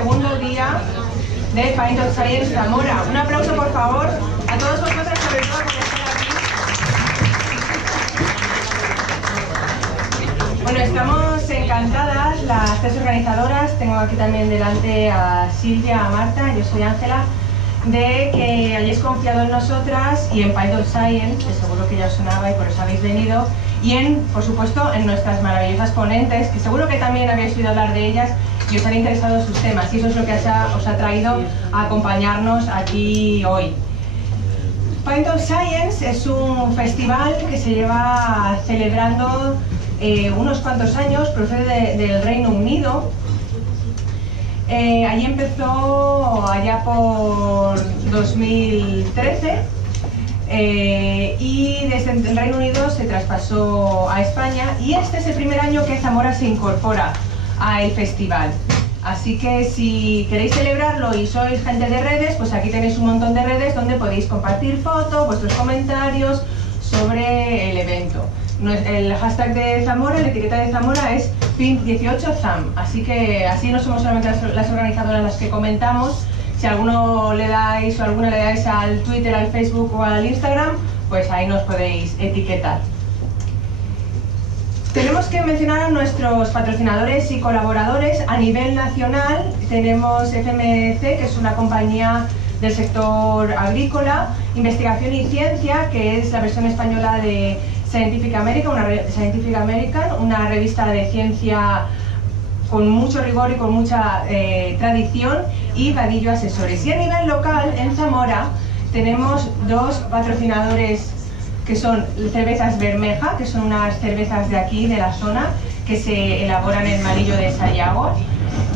segundo día de Pint of Science Zamora. Un aplauso, por favor, a todos vosotros, sobre todo por estar aquí. Bueno, estamos encantadas, las tres organizadoras. Tengo aquí también delante a Silvia, a Marta, yo soy Ángela, de que hayáis confiado en nosotras y en Pint of Science, que seguro que ya os sonaba y por eso habéis venido, y por supuesto, en nuestras maravillosas ponentes, que seguro que también habéis oído hablar de ellas y os han interesado sus temas, y eso es lo que os ha traído a acompañarnos aquí hoy. Pint of Science es un festival que se lleva celebrando unos cuantos años, procede del Reino Unido. Allí empezó allá por 2013 y desde el Reino Unido se traspasó a España, y este es el primer año que Zamora se incorpora al festival. Así que si queréis celebrarlo y sois gente de redes, pues aquí tenéis un montón de redes donde podéis compartir fotos, vuestros comentarios sobre el evento. El hashtag de Zamora, la etiqueta de Zamora es Pint18Zam, así que así no somos solamente las organizadoras las que comentamos. Si alguno le dais o alguna le dais al Twitter, al Facebook o al Instagram, pues ahí nos podéis etiquetar. Tenemos que mencionar a nuestros patrocinadores y colaboradores. A nivel nacional tenemos FMC, que es una compañía del sector agrícola, Investigación y Ciencia, que es la versión española de Scientific American, una revista de ciencia con mucho rigor y con mucha tradición, y Vadillo Asesores. Y a nivel local, en Zamora, tenemos dos patrocinadores que son Cervezas Bermeja, que son unas cervezas de aquí, de la zona, que se elaboran en Marillo de Sayago,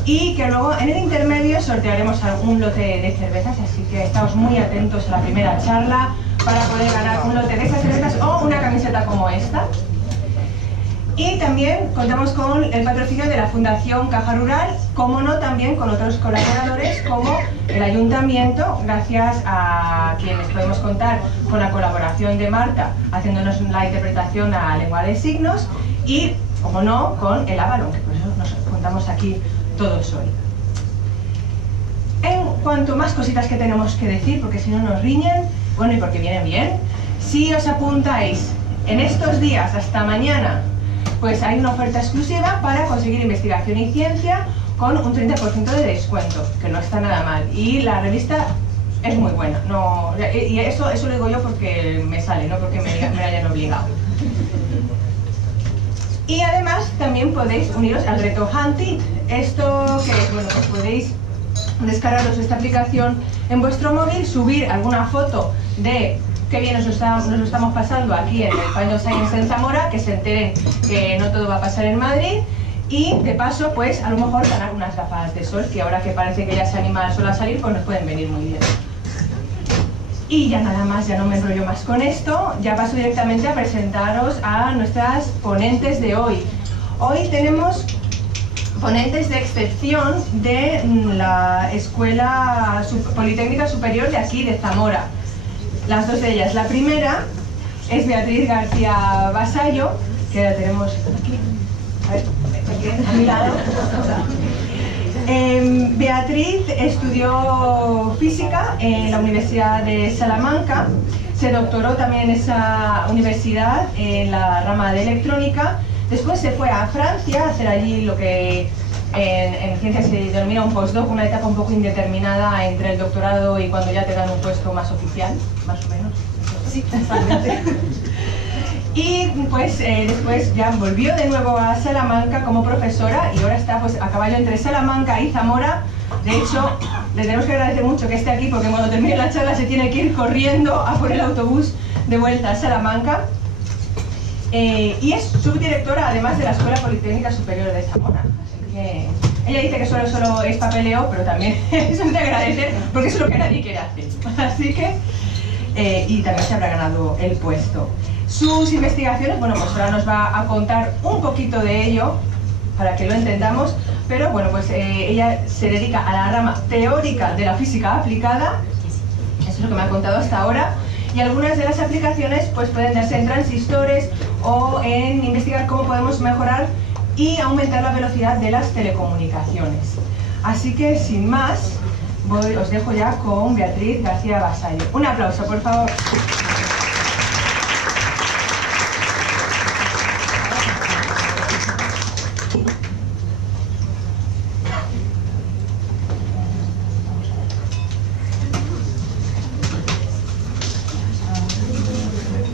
y que luego en el intermedio sortearemos algún lote de cervezas, así que estamos muy atentos a la primera charla para poder ganar un lote de esas cervezas o una camiseta como esta. Y también contamos con el patrocinio de la Fundación Caja Rural, como no también con otros colaboradores como el Ayuntamiento, gracias a quienes podemos contar con la colaboración de Marta haciéndonos la interpretación a lengua de signos, y como no con el Avalon, que por eso nos contamos aquí todos hoy. En cuanto más cositas que tenemos que decir, porque si no nos riñen, bueno, y porque vienen bien, si os apuntáis en estos días hasta mañana, pues hay una oferta exclusiva para conseguir investigación y ciencia con un 30% de descuento, que no está nada mal, y la revista es muy buena, y eso lo digo yo porque me sale, no porque me hayan obligado. Y además también podéis uniros al reto Huntit. Esto que es, bueno, pues podéis descargaros esta aplicación en vuestro móvil, subir alguna foto de qué bien nos lo estamos pasando aquí en el Pint of Science en Zamora, que se enteren que no todo va a pasar en Madrid, y de paso pues a lo mejor ganar unas gafas de sol, que ahora que parece que ya se anima el sol a salir, pues nos pueden venir muy bien. Y ya nada más, ya no me enrollo más con esto, ya paso directamente a presentaros a nuestras ponentes de hoy. Hoy tenemos ponentes de excepción de la Escuela Politécnica Superior de aquí, de Zamora. Las dos de ellas. La primera es Beatriz García Vasallo, que la tenemos aquí, a mi lado. Beatriz estudió física en la Universidad de Salamanca, se doctoró también en esa universidad en la rama de electrónica. Después se fue a Francia a hacer allí lo que en ciencias se denomina un postdoc, una etapa un poco indeterminada entre el doctorado y cuando ya te dan un puesto más oficial, más o menos. Sí, totalmente. Y pues después ya volvió de nuevo a Salamanca como profesora, y ahora está pues a caballo entre Salamanca y Zamora. De hecho, le tenemos que agradecer mucho que esté aquí, porque cuando termine la charla se tiene que ir corriendo a por el autobús de vuelta a Salamanca. Y es subdirectora además de la Escuela Politécnica Superior de Zamora. Así que ella dice que solo es papeleo, pero también es de agradecer, porque es lo que nadie quiere hacer. Así que, y también se habrá ganado el puesto. Sus investigaciones, bueno, pues ahora nos va a contar un poquito de ello, para que lo entendamos, pero bueno, pues ella se dedica a la rama teórica de la física aplicada, eso es lo que me ha contado hasta ahora, y algunas de las aplicaciones pues pueden darse en transistores o en investigar cómo podemos mejorar y aumentar la velocidad de las telecomunicaciones. Así que, sin más, os dejo ya con Beatriz García Vasallo. Un aplauso, por favor.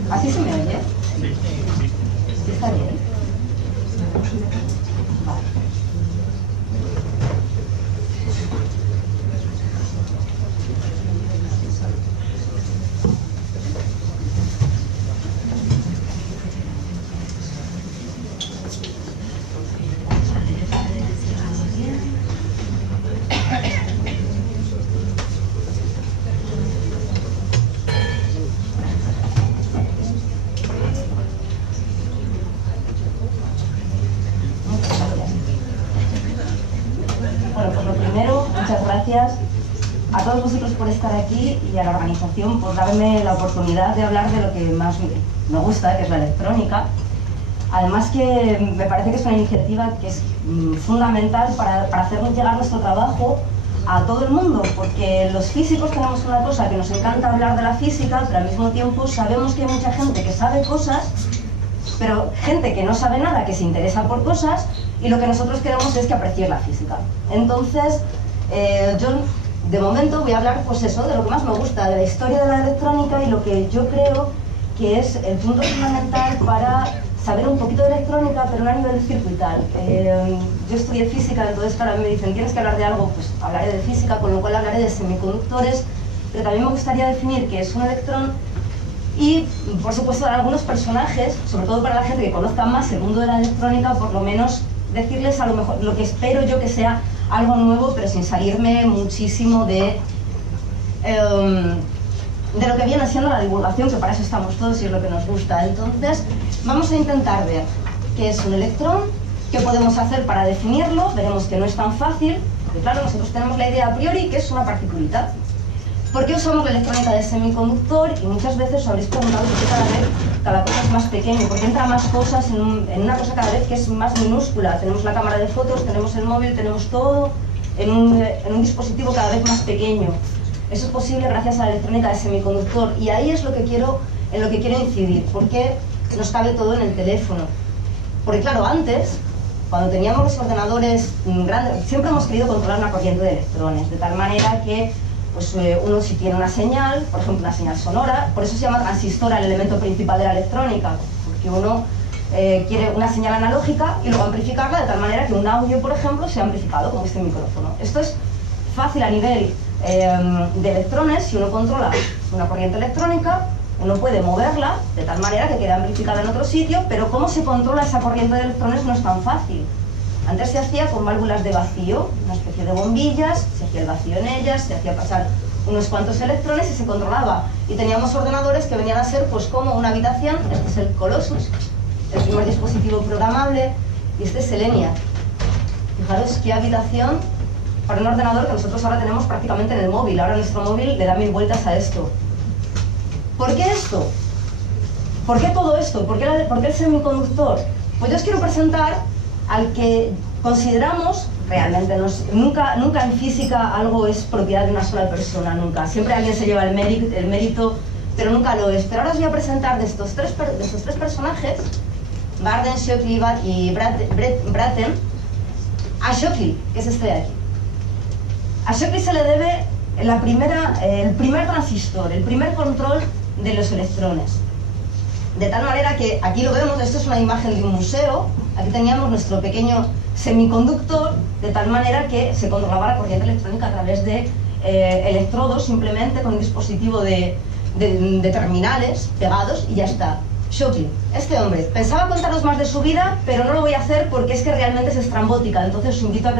¿Así se me oye? ¿Sí está bien? Vale. Bueno, pues lo primero, muchas gracias a todos vosotros por estar aquí y a la organización por darme la oportunidad de hablar de lo que más me gusta, que es la electrónica. Además que me parece que es una iniciativa que es fundamental para hacernos llegar nuestro trabajo a todo el mundo, porque los físicos tenemos una cosa que nos encanta hablar de la física, pero al mismo tiempo sabemos que hay mucha gente que sabe cosas, pero gente que no sabe nada, que se interesa por cosas, y lo que nosotros queremos es que aprecie la física. Entonces, yo de momento voy a hablar, pues eso, de lo que más me gusta, de la historia de la electrónica y lo que yo creo que es el punto fundamental para saber un poquito de electrónica, pero no a nivel circuital. Yo estudié física, entonces claro, me dicen, tienes que hablar de algo, pues hablaré de física, con lo cual hablaré de semiconductores, pero también me gustaría definir qué es un electrón y, por supuesto, algunos personajes, sobre todo para la gente que conozca más el mundo de la electrónica, por lo menos decirles a lo mejor lo que espero yo que sea algo nuevo, pero sin salirme muchísimo de lo que viene siendo la divulgación, que para eso estamos todos y es lo que nos gusta. Entonces, vamos a intentar ver qué es un electrón, qué podemos hacer para definirlo. Veremos que no es tan fácil, porque claro, nosotros tenemos la idea a priori que es una partícula. ¿Por qué usamos la electrónica de semiconductor? Y muchas veces os habréis preguntado por qué cada cosa es más pequeña, por qué entra más cosas en una cosa cada vez que es más minúscula. Tenemos la cámara de fotos, tenemos el móvil, tenemos todo en un dispositivo cada vez más pequeño. Eso es posible gracias a la electrónica de semiconductor, y ahí es en lo que quiero incidir. ¿Por qué nos cabe todo en el teléfono? Porque claro, antes, cuando teníamos los ordenadores grandes, siempre hemos querido controlar una corriente de electrones, de tal manera que pues, uno si tiene una señal, por ejemplo una señal sonora, por eso se llama transistor el elemento principal de la electrónica, porque uno quiere una señal analógica y luego amplificarla de tal manera que un audio, por ejemplo, sea amplificado con este micrófono. Esto es fácil a nivel de electrones. Si uno controla una corriente electrónica, uno puede moverla de tal manera que quede amplificada en otro sitio, pero cómo se controla esa corriente de electrones no es tan fácil. Antes se hacía con válvulas de vacío, una especie de bombillas, se hacía el vacío en ellas, se hacía pasar unos cuantos electrones y se controlaba. Y teníamos ordenadores que venían a ser pues como una habitación. Este es el Colossus, el primer dispositivo programable, y este es el ENIAC. Fijaros qué habitación para un ordenador que nosotros ahora tenemos prácticamente en el móvil. Ahora nuestro móvil le da 1000 vueltas a esto. ¿Por qué esto? ¿Por qué todo esto? ¿Por qué el semiconductor? Pues yo os quiero presentar al que consideramos, realmente nunca en física algo es propiedad de una sola persona, nunca. Siempre alguien se lleva el mérito, pero nunca lo es. Pero ahora os voy a presentar de estos tres personajes, Garden, Shockley y Brattain, a Shockley, que es este de aquí. A Shockley se le debe el primer transistor, el primer control de los electrones. De tal manera que aquí lo vemos, esto es una imagen de un museo, aquí teníamos nuestro pequeño semiconductor, de tal manera que se controlaba la corriente electrónica a través de electrodos, simplemente con un dispositivo de terminales pegados y ya está. Shockley, este hombre, pensaba contaros más de su vida, pero no lo voy a hacer porque es que realmente es estrambótica, entonces os invito a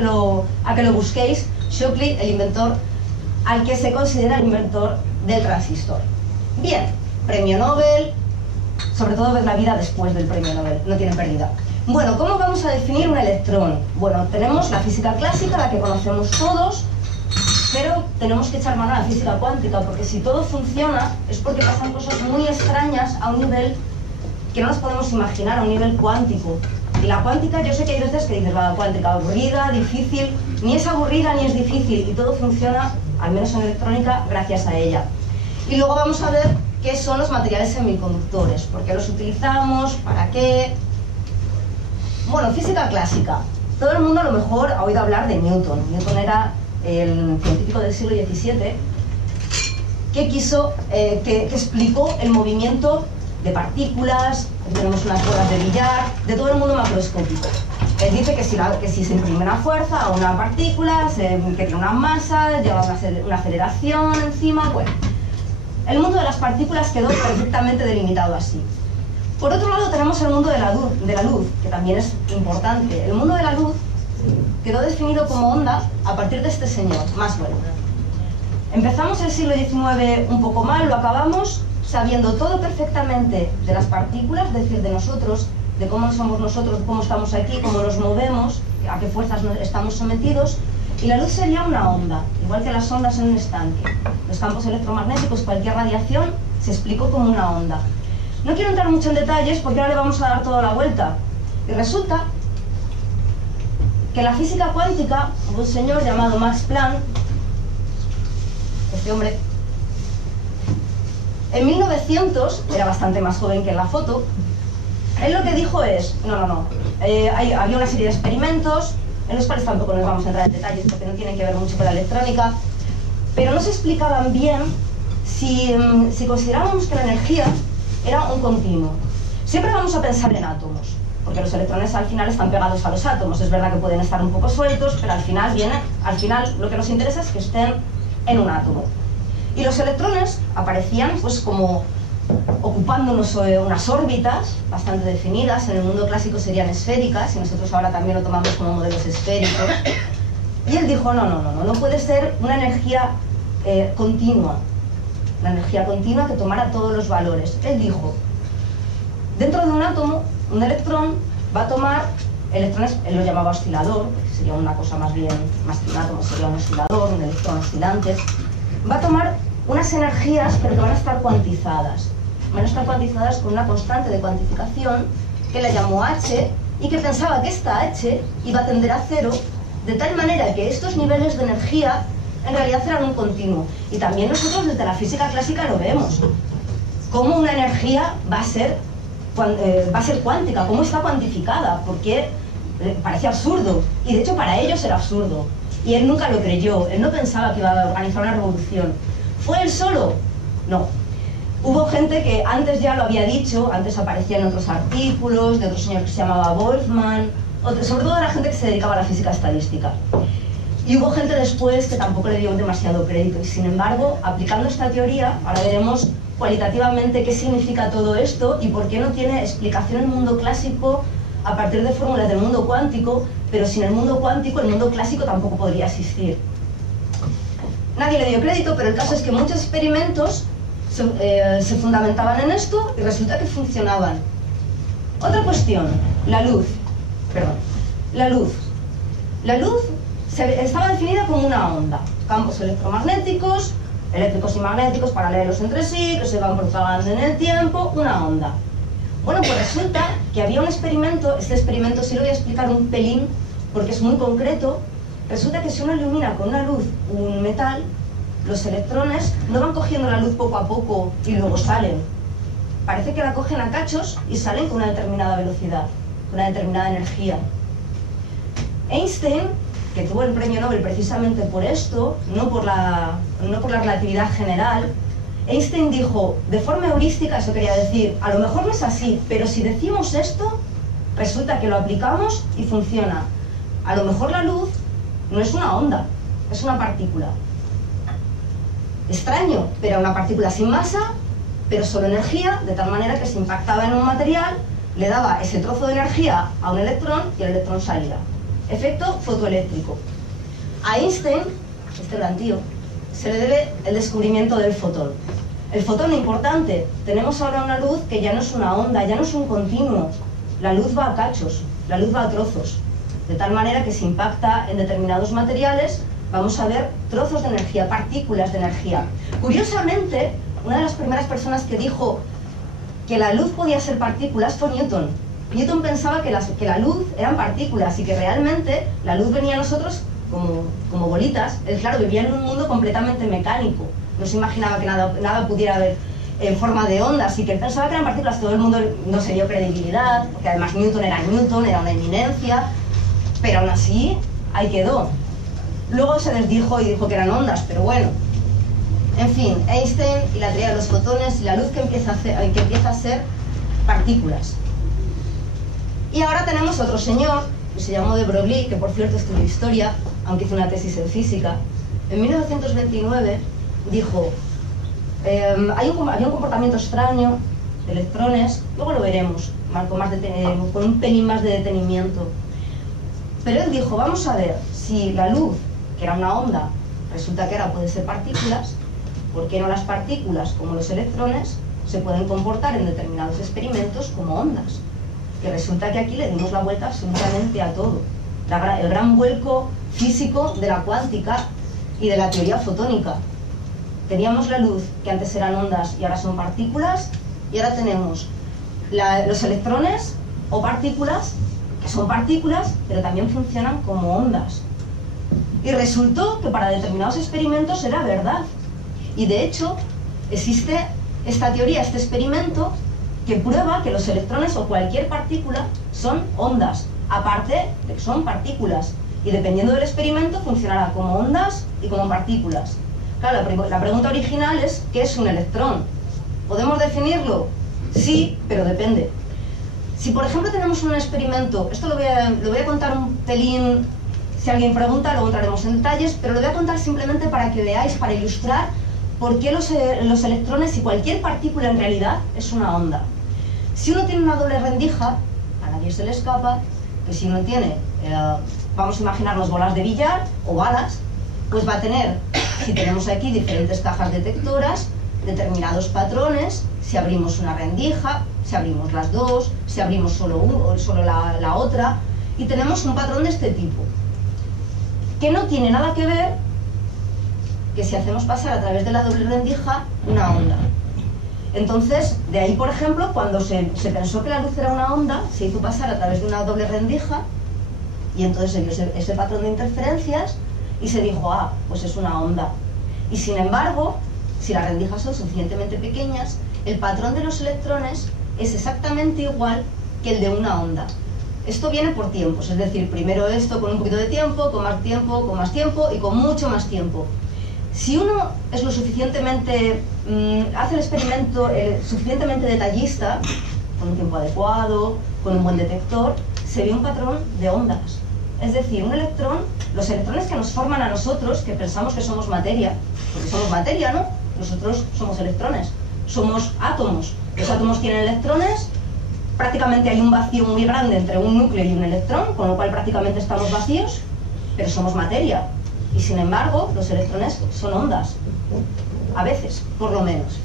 que lo busquéis. Shockley, el inventor, al que se considera el inventor del transistor. Bien, premio Nobel, sobre todo ver la vida después del premio Nobel, no tienen pérdida. Bueno, ¿cómo vamos a definir un electrón? Bueno, tenemos la física clásica, la que conocemos todos, pero tenemos que echar mano a la física cuántica, porque si todo funciona es porque pasan cosas muy extrañas a un nivel que no nos podemos imaginar, a un nivel cuántico. Y la cuántica, yo sé que hay veces que dices, la cuántica aburrida, difícil, ni es aburrida ni es difícil, y todo funciona, al menos en electrónica, gracias a ella. Y luego vamos a ver qué son los materiales semiconductores, por qué los utilizamos, para qué. Bueno, física clásica. Todo el mundo a lo mejor ha oído hablar de Newton. Newton era el científico del siglo XVII que explicó el movimiento de partículas, tenemos unas bolas de billar, de todo el mundo macroscópico. Él dice que si se imprime una fuerza a una partícula, que tiene una masa, lleva una aceleración encima, bueno. El mundo de las partículas quedó perfectamente delimitado así. Por otro lado tenemos el mundo de la luz, que también es importante. El mundo de la luz quedó definido como onda a partir de este señor, Maxwell. Empezamos el siglo XIX un poco mal, lo acabamos sabiendo todo perfectamente de las partículas, es decir, de nosotros, de cómo somos nosotros, cómo estamos aquí, cómo nos movemos, a qué fuerzas estamos sometidos. Y la luz sería una onda, igual que las ondas en un estanque. Los campos electromagnéticos, cualquier radiación, se explicó como una onda. No quiero entrar mucho en detalles porque ahora le vamos a dar toda la vuelta. Y resulta que la física cuántica, un señor llamado Max Planck, este hombre, en 1900, era bastante más joven que en la foto, él lo que dijo es, había una serie de experimentos, en los cuales tampoco nos vamos a entrar en detalles porque no tienen que ver mucho con la electrónica, pero no se explicaban bien si considerábamos que la energía era un continuo. Siempre vamos a pensar en átomos, porque los electrones al final están pegados a los átomos. Es verdad que pueden estar un poco sueltos, pero al final lo que nos interesa es que estén en un átomo. Y los electrones aparecían pues como ocupando unas órbitas bastante definidas. En el mundo clásico serían esféricas y nosotros ahora también lo tomamos como modelos esféricos. Y él dijo, no puede ser una energía continua, una energía continua que tomara todos los valores. Él dijo, dentro de un átomo, un electrón va a tomar electrones, él lo llamaba oscilador, que sería una cosa más que un átomo, sería un oscilador, un electrón oscilante. Va a tomar unas energías, pero que van a estar cuantizadas. Van a estar cuantizadas con una constante de cuantificación que la llamó H y que pensaba que esta H iba a tender a cero, de tal manera que estos niveles de energía en realidad eran un continuo. Y también nosotros desde la física clásica lo vemos. Cómo una energía va a ser cuántica, cómo está cuantificada, porque parece absurdo. Y de hecho para ellos era absurdo. Y él nunca lo creyó, él no pensaba que iba a organizar una revolución. ¿Fue él solo? No. Hubo gente que antes ya lo había dicho, antes aparecía en otros artículos, de otro señor que se llamaba Boltzmann, sobre todo de la gente que se dedicaba a la física estadística. Y hubo gente después que tampoco le dio demasiado crédito. Y sin embargo, aplicando esta teoría, ahora veremos cualitativamente qué significa todo esto y por qué no tiene explicación en el mundo clásico a partir de fórmulas del mundo cuántico, pero sin el mundo cuántico, el mundo clásico tampoco podría existir. Nadie le dio crédito, pero el caso es que muchos experimentos se fundamentaban en esto y resulta que funcionaban. Otra cuestión, la luz. La luz estaba definida como una onda. Campos electromagnéticos, eléctricos y magnéticos paralelos entre sí, que se van propagando en el tiempo, una onda. Bueno, pues resulta que había un experimento, este experimento sí lo voy a explicar un pelín porque es muy concreto. Resulta que si uno ilumina con una luz un metal, los electrones no van cogiendo la luz poco a poco y luego salen. Parece que la cogen a cachos y salen con una determinada velocidad, con una determinada energía. Einstein, que tuvo el premio Nobel precisamente por esto, no por la relatividad general, Einstein dijo, de forma heurística, eso quería decir, a lo mejor no es así, pero si decimos esto, resulta que lo aplicamos y funciona. A lo mejor la luz no es una onda, es una partícula. Extraño, pero una partícula sin masa, pero solo energía, de tal manera que si impactaba en un material, le daba ese trozo de energía a un electrón y el electrón salía. Efecto fotoeléctrico. A Einstein, este gran tío, se le debe el descubrimiento del fotón. El fotón importante, tenemos ahora una luz que ya no es una onda, ya no es un continuo. La luz va a cachos, la luz va a trozos. De tal manera que si impacta en determinados materiales, vamos a ver trozos de energía, partículas de energía. Curiosamente, una de las primeras personas que dijo que la luz podía ser partículas fue Newton. Newton pensaba que la luz eran partículas y que realmente la luz venía a nosotros como bolitas. Él, claro, vivía en un mundo completamente mecánico. No se imaginaba que nada pudiera haber en forma de ondas, y que él pensaba que eran partículas. Todo el mundo no se dio credibilidad, porque además Newton, era una eminencia, pero aún así ahí quedó. Luego se desdijo y dijo que eran ondas, pero bueno. En fin, Einstein y la teoría de los fotones y la luz que empieza a ser partículas. Y ahora tenemos otro señor, que se llamó de Broglie, que por cierto estudió historia, aunque hizo una tesis en física. En 1929 dijo, había un comportamiento extraño de electrones, luego lo veremos, con un pelín más de detenimiento. Pero él dijo, vamos a ver, si la luz, que era una onda, resulta que ahora puede ser partículas, ¿por qué no las partículas, como los electrones, se pueden comportar en determinados experimentos como ondas? Y resulta que aquí le dimos la vuelta absolutamente a todo. El gran vuelco físico de la cuántica y de la teoría fotónica. Teníamos la luz, que antes eran ondas y ahora son partículas, y ahora tenemos los electrones o partículas, que son partículas, pero también funcionan como ondas. Y resultó que para determinados experimentos era verdad. Y de hecho, existe esta teoría, este experimento, que prueba que los electrones o cualquier partícula son ondas, aparte de que son partículas. Y dependiendo del experimento, funcionará como ondas y como partículas. Claro, la pregunta original es, ¿qué es un electrón? ¿Podemos definirlo? Sí, pero depende. Si por ejemplo tenemos un experimento, esto lo voy a contar un pelín, si alguien pregunta, luego entraremos en detalles, pero lo voy a contar simplemente para que veáis, para ilustrar por qué los electrones y cualquier partícula en realidad es una onda. Si uno tiene una doble rendija, a nadie se le escapa, que si uno tiene, vamos a imaginarnos bolas de billar o balas, pues va a tener, si tenemos aquí diferentes cajas detectoras, determinados patrones. Si abrimos una rendija, si abrimos las dos, si abrimos solo la otra, y tenemos un patrón de este tipo, que no tiene nada que ver que si hacemos pasar a través de la doble rendija una onda. Entonces, de ahí, por ejemplo, cuando se pensó que la luz era una onda, se hizo pasar a través de una doble rendija, y entonces se vio ese patrón de interferencias, y se dijo, ah, pues es una onda. Y sin embargo, si las rendijas son suficientemente pequeñas, el patrón de los electrones es exactamente igual que el de una onda. Esto viene por tiempos, es decir, primero esto con un poquito de tiempo, con más tiempo, con más tiempo y con mucho más tiempo. Si uno es lo suficientemente, hace el experimento suficientemente detallista, con un tiempo adecuado, con un buen detector, se ve un patrón de ondas. Es decir, un electrón, los electrones que nos forman a nosotros, que pensamos que somos materia, porque somos materia, ¿no? Nosotros somos electrones, somos átomos. Los átomos tienen electrones, prácticamente hay un vacío muy grande entre un núcleo y un electrón, con lo cual prácticamente estamos vacíos, pero somos materia. Y sin embargo, los electrones son ondas, a veces, por lo menos.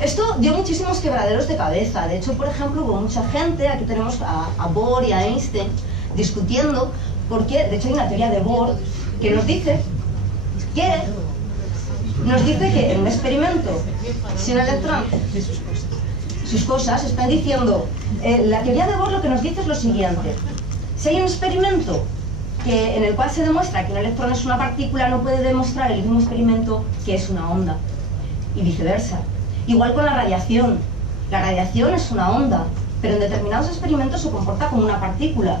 Esto dio muchísimos quebraderos de cabeza. De hecho, por ejemplo, hubo mucha gente, aquí tenemos a Bohr y a Einstein, discutiendo, porque de hecho hay una teoría de Bohr que nos dice que en un experimento, si un electrón, sus cosas, están diciendo, la teoría de Bohr lo que nos dice es lo siguiente: si hay un experimento en el cual se demuestra que un electrón es una partícula, no puede demostrar el mismo experimento que es una onda, y viceversa. Igual con la radiación es una onda, pero en determinados experimentos se comporta como una partícula.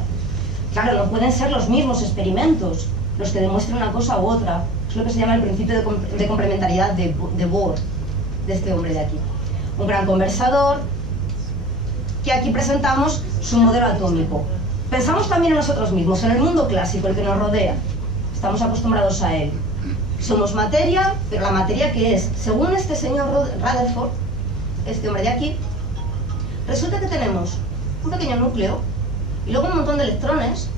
Claro, no pueden ser los mismos experimentos los que demuestren una cosa u otra. Es lo que se llama el principio de complementariedad de Bohr, de este hombre de aquí. Un gran conversador, que aquí presentamos su modelo atómico. Pensamos también en nosotros mismos, en el mundo clásico, el que nos rodea. Estamos acostumbrados a él. Somos materia, pero la materia ¿qué es? Según este señor Rutherford, este hombre de aquí, resulta que tenemos un pequeño núcleo y luego un montón de electrones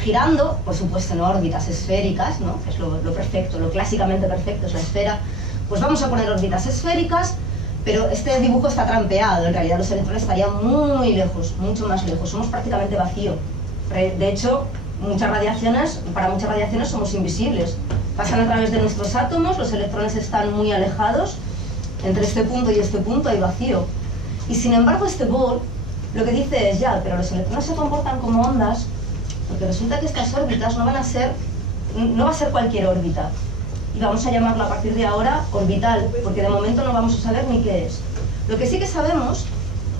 girando, por supuesto en órbitas esféricas, ¿no? Que es lo perfecto, lo clásicamente perfecto es la esfera. Pues vamos a poner órbitas esféricas, pero este dibujo está trampeado. En realidad los electrones estarían muy lejos, mucho más lejos. Somos prácticamente vacío. De hecho, para muchas radiaciones somos invisibles. Pasan a través de nuestros átomos, los electrones están muy alejados. Entre este punto y este punto hay vacío. Y sin embargo, este Bohr lo que dice es, ya, pero los electrones se comportan como ondas, porque resulta que estas órbitas no va a ser cualquier órbita. Y vamos a llamarlo a partir de ahora orbital, porque de momento no vamos a saber ni qué es. Lo que sí que sabemos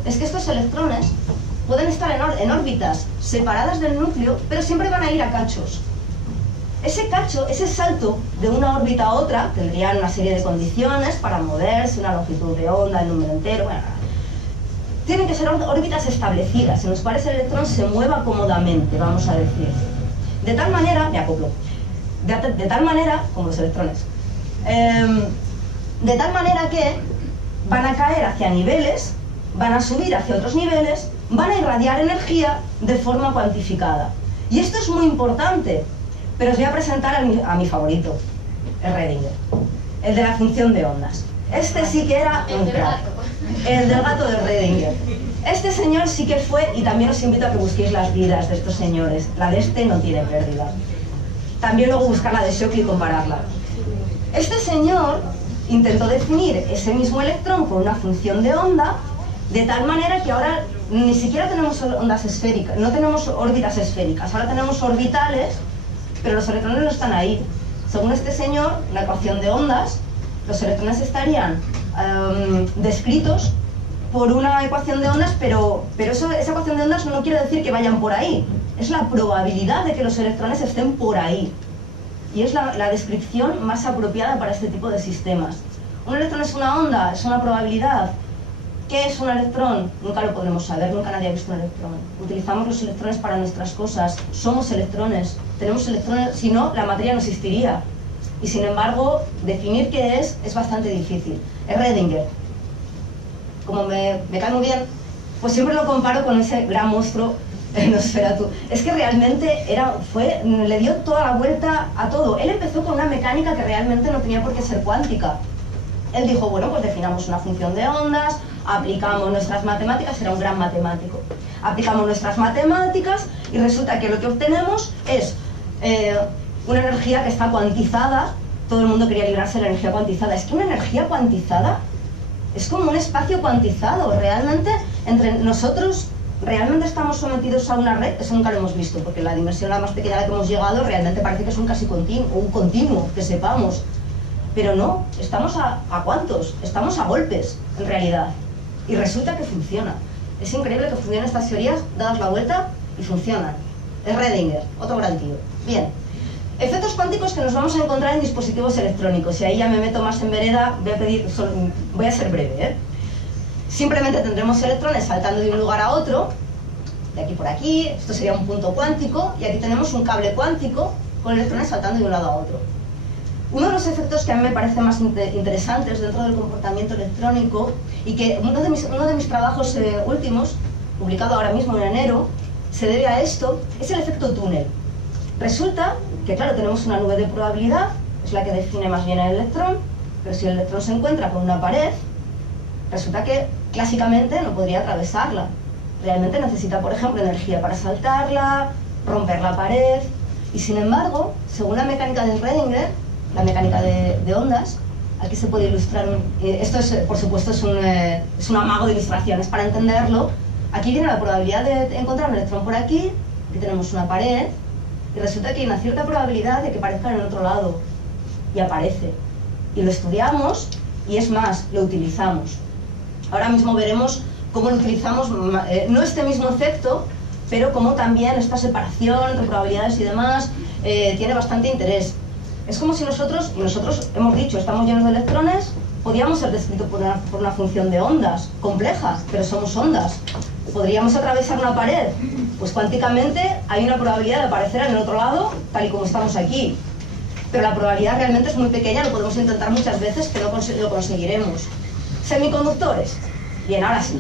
es que estos electrones pueden estar en órbitas separadas del núcleo, pero siempre van a ir a cachos. Ese cacho, ese salto de una órbita a otra, tendrían una serie de condiciones para moverse, una longitud de onda, el número entero, bueno, tienen que ser órbitas establecidas, en las cuales el electrón se mueva cómodamente, vamos a decir. De tal manera, me acoplo, de tal manera, como los electrones, de tal manera que van a caer hacia niveles, van a subir hacia otros niveles, van a irradiar energía de forma cuantificada. Y esto es muy importante, pero os voy a presentar a mi favorito, el Redinger, el de la función de ondas. Este sí que era un crack, el del gato de Redinger. Este señor sí que fue, y también os invito a que busquéis las vidas de estos señores. La de este no tiene pérdida. También luego buscar la de Shockley y compararla. Este señor intentó definir ese mismo electrón con una función de onda, de tal manera que ahora ni siquiera tenemos ondas esféricas, no tenemos órbitas esféricas, ahora tenemos orbitales, pero los electrones no están ahí. Según este señor, la ecuación de ondas, los electrones estarían descritos por una ecuación de ondas, pero esa ecuación de ondas no quiere decir que vayan por ahí. Es la probabilidad de que los electrones estén por ahí. Y es la descripción más apropiada para este tipo de sistemas. Un electrón es una onda, es una probabilidad. ¿Qué es un electrón? Nunca lo podremos saber, nunca nadie ha visto un electrón. Utilizamos los electrones para nuestras cosas, somos electrones, tenemos electrones, si no, la materia no existiría. Y sin embargo, definir qué es bastante difícil. Es Redinger. Como me cae muy bien, pues siempre lo comparo con ese gran monstruo Nosferatu. Es que realmente le dio toda la vuelta a todo. Él empezó con una mecánica que realmente no tenía por qué ser cuántica. Él dijo, bueno, pues definamos una función de ondas, aplicamos nuestras matemáticas, era un gran matemático. Aplicamos nuestras matemáticas y resulta que lo que obtenemos es una energía que está cuantizada. Todo el mundo quería librarse de la energía cuantizada. Es que una energía cuantizada es como un espacio cuantizado. Realmente, entre nosotros, realmente estamos sometidos a una red. Eso nunca lo hemos visto, porque la dimensión la más pequeña a la que hemos llegado realmente parece que es un casi continuo, un continuo, que sepamos. Pero no, estamos a ¿cuántos? Estamos a golpes, en realidad. Y resulta que funciona. Es increíble que funcionen estas teorías, dadas la vuelta, y funcionan. Es Redinger, otro gran tío. Bien. Efectos cuánticos que nos vamos a encontrar en dispositivos electrónicos. Y ahí ya me meto más en vereda, voy a ser breve, Simplemente tendremos electrones saltando de un lugar a otro, de aquí por aquí, esto sería un punto cuántico, y aquí tenemos un cable cuántico con electrones saltando de un lado a otro. Uno de los efectos que a mí me parece más interesantes dentro del comportamiento electrónico, y que uno de mis trabajos últimos, publicado ahora mismo en enero, se debe a esto, es el efecto túnel. Resulta que, claro, tenemos una nube de probabilidad, es la que define más bien el electrón, pero si el electrón se encuentra con una pared, resulta que clásicamente no podría atravesarla. Realmente necesita, por ejemplo, energía para saltarla, romper la pared, y sin embargo, según la mecánica de Redinger, la mecánica de ondas, aquí se puede ilustrar, esto es, por supuesto, es un amago de ilustraciones para entenderlo. Aquí viene la probabilidad de encontrar un electrón por aquí, aquí tenemos una pared, y resulta que hay una cierta probabilidad de que parezca en el otro lado, y aparece. Y lo estudiamos, y es más, lo utilizamos. Ahora mismo veremos cómo lo utilizamos, no este mismo efecto, pero cómo también esta separación entre probabilidades y demás tiene bastante interés. Es como si nosotros hemos dicho, estamos llenos de electrones, podríamos ser descritos por una función de ondas, compleja, pero somos ondas. ¿Podríamos atravesar una pared? Pues cuánticamente hay una probabilidad de aparecer en el otro lado, tal y como estamos aquí. Pero la probabilidad realmente es muy pequeña, lo podemos intentar muchas veces, que no lo conseguiremos. Semiconductores. Bien, ahora sí.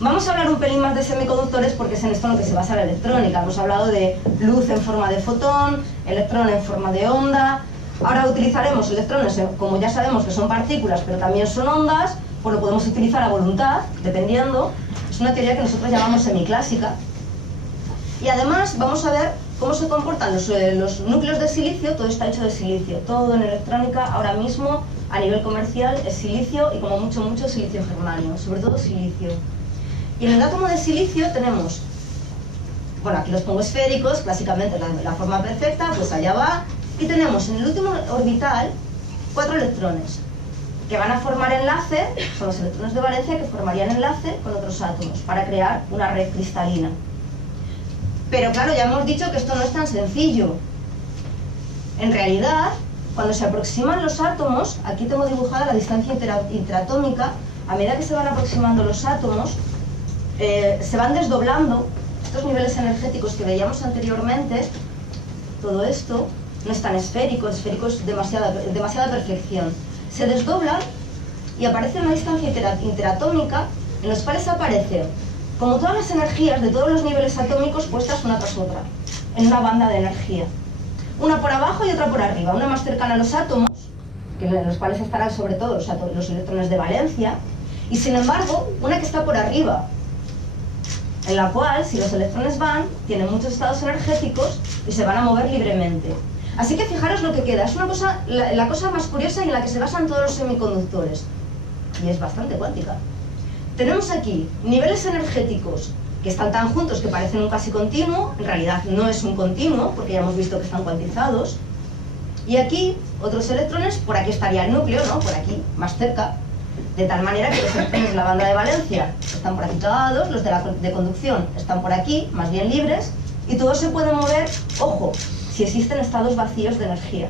Vamos a hablar un pelín más de semiconductores porque es en esto en lo que se basa la electrónica. Hemos hablado de luz en forma de fotón, electrón en forma de onda. Ahora utilizaremos electrones, como ya sabemos que son partículas, pero también son ondas, pues lo podemos utilizar a voluntad, dependiendo. Es una teoría que nosotros llamamos semiclásica. Y además vamos a ver cómo se comportan los núcleos de silicio. Todo está hecho de silicio. Todo en electrónica ahora mismo, a nivel comercial, es silicio y como mucho silicio germanio, sobre todo silicio. Y en el átomo de silicio tenemos, bueno, aquí los pongo esféricos, clásicamente la forma perfecta, pues allá va. Y tenemos en el último orbital 4 electrones que van a formar enlace, son los electrones de valencia que formarían enlace con otros átomos para crear una red cristalina. Pero claro, ya hemos dicho que esto no es tan sencillo. En realidad, cuando se aproximan los átomos, aquí tengo dibujada la distancia interatómica, a medida que se van aproximando los átomos, se van desdoblando estos niveles energéticos que veíamos anteriormente. Todo esto no es tan esférico, esférico es demasiada perfección. Se desdoblan y aparece una distancia interatómica en los cuales aparecen como todas las energías de todos los niveles atómicos puestas una tras otra, en una banda de energía. Una por abajo y otra por arriba, una más cercana a los átomos, en los cuales estarán sobre todo los electrones de valencia, y sin embargo, una que está por arriba, en la cual, si los electrones van, tienen muchos estados energéticos y se van a mover libremente. Así que fijaros lo que queda, es una cosa, la cosa más curiosa en la que se basan todos los semiconductores, y es bastante cuántica. Tenemos aquí niveles energéticos que están tan juntos que parecen un casi continuo, en realidad no es un continuo, porque ya hemos visto que están cuantizados, y aquí otros electrones, por aquí estaría el núcleo, ¿no? Por aquí, más cerca, de tal manera que los electrones de la banda de valencia están por aquí pegados, los de conducción están por aquí, más bien libres, y todos se pueden mover, ojo, si existen estados vacíos de energía.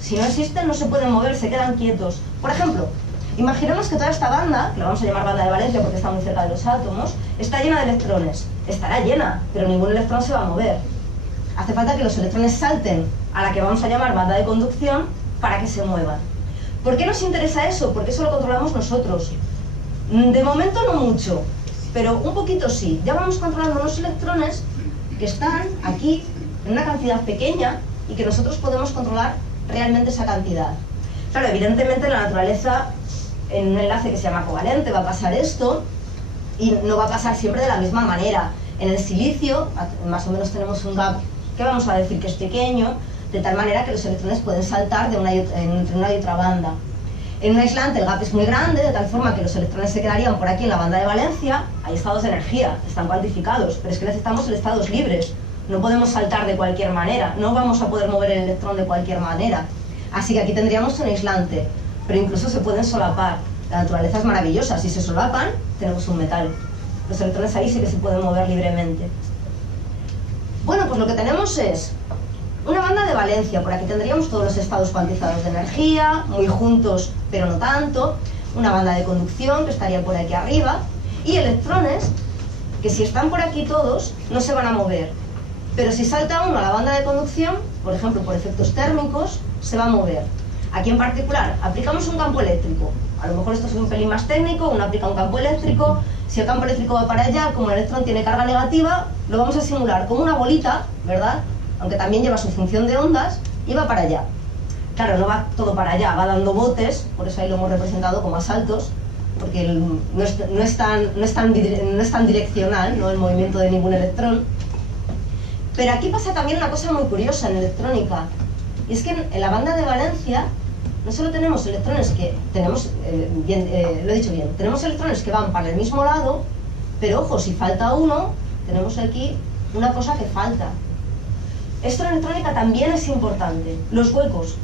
Si no existen, no se pueden mover, se quedan quietos. Por ejemplo, imaginemos que toda esta banda, que la vamos a llamar banda de valencia porque está muy cerca de los átomos, está llena de electrones. Estará llena, pero ningún electrón se va a mover. Hace falta que los electrones salten a la que vamos a llamar banda de conducción para que se muevan. ¿Por qué nos interesa eso? Porque eso lo controlamos nosotros. De momento no mucho, pero un poquito sí. Ya vamos controlando unos electrones que están aquí en una cantidad pequeña y que nosotros podemos controlar realmente esa cantidad. Claro, evidentemente en la naturaleza, en un enlace que se llama covalente, va a pasar esto y no va a pasar siempre de la misma manera. En el silicio, más o menos tenemos un gap que vamos a decir que es pequeño, de tal manera que los electrones pueden saltar entre una y otra banda. En un aislante el gap es muy grande, de tal forma que los electrones se quedarían por aquí en la banda de valencia. Hay estados de energía, están cuantificados, pero es que necesitamos en estados libres. No podemos saltar de cualquier manera, no vamos a poder mover el electrón de cualquier manera. Así que aquí tendríamos un aislante, pero incluso se pueden solapar. La naturaleza es maravillosa, si se solapan, tenemos un metal. Los electrones ahí sí que se pueden mover libremente. Bueno, pues lo que tenemos es una banda de valencia, por aquí tendríamos todos los estados cuantizados de energía, muy juntos pero no tanto, una banda de conducción que estaría por aquí arriba, y electrones que si están por aquí todos no se van a mover, pero si salta uno a la banda de conducción, por ejemplo por efectos térmicos, se va a mover. Aquí en particular aplicamos un campo eléctrico, a lo mejor esto es un pelín más técnico, uno aplica un campo eléctrico, si el campo eléctrico va para allá, como el electrón tiene carga negativa, lo vamos a simular como una bolita, ¿verdad? Aunque también lleva su función de ondas, y va para allá. Claro, no va todo para allá, va dando botes, por eso ahí lo hemos representado como asaltos, porque no es tan direccional, ¿no?, el movimiento de ningún electrón. Pero aquí pasa también una cosa muy curiosa en electrónica, y es que en la banda de valencia no solo tenemos electrones que tenemos, lo he dicho bien, tenemos electrones que van para el mismo lado, pero ojo, si falta uno, tenemos aquí una cosa que falta. Esto en electrónica también es importante, los huecos.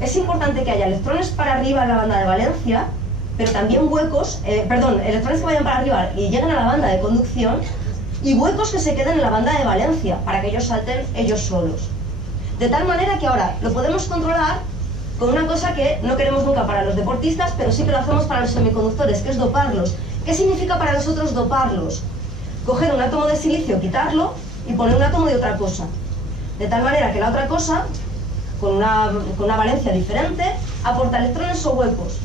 Es importante que haya electrones para arriba en la banda de valencia, pero también electrones que vayan para arriba y lleguen a la banda de conducción, y huecos que se queden en la banda de valencia, para que ellos salten ellos solos. De tal manera que ahora lo podemos controlar con una cosa que no queremos nunca para los deportistas, pero sí que lo hacemos para los semiconductores, que es doparlos. ¿Qué significa para nosotros doparlos? Coger un átomo de silicio, quitarlo y poner un átomo de otra cosa. De tal manera que la otra cosa, con una valencia diferente, aporta electrones o huecos.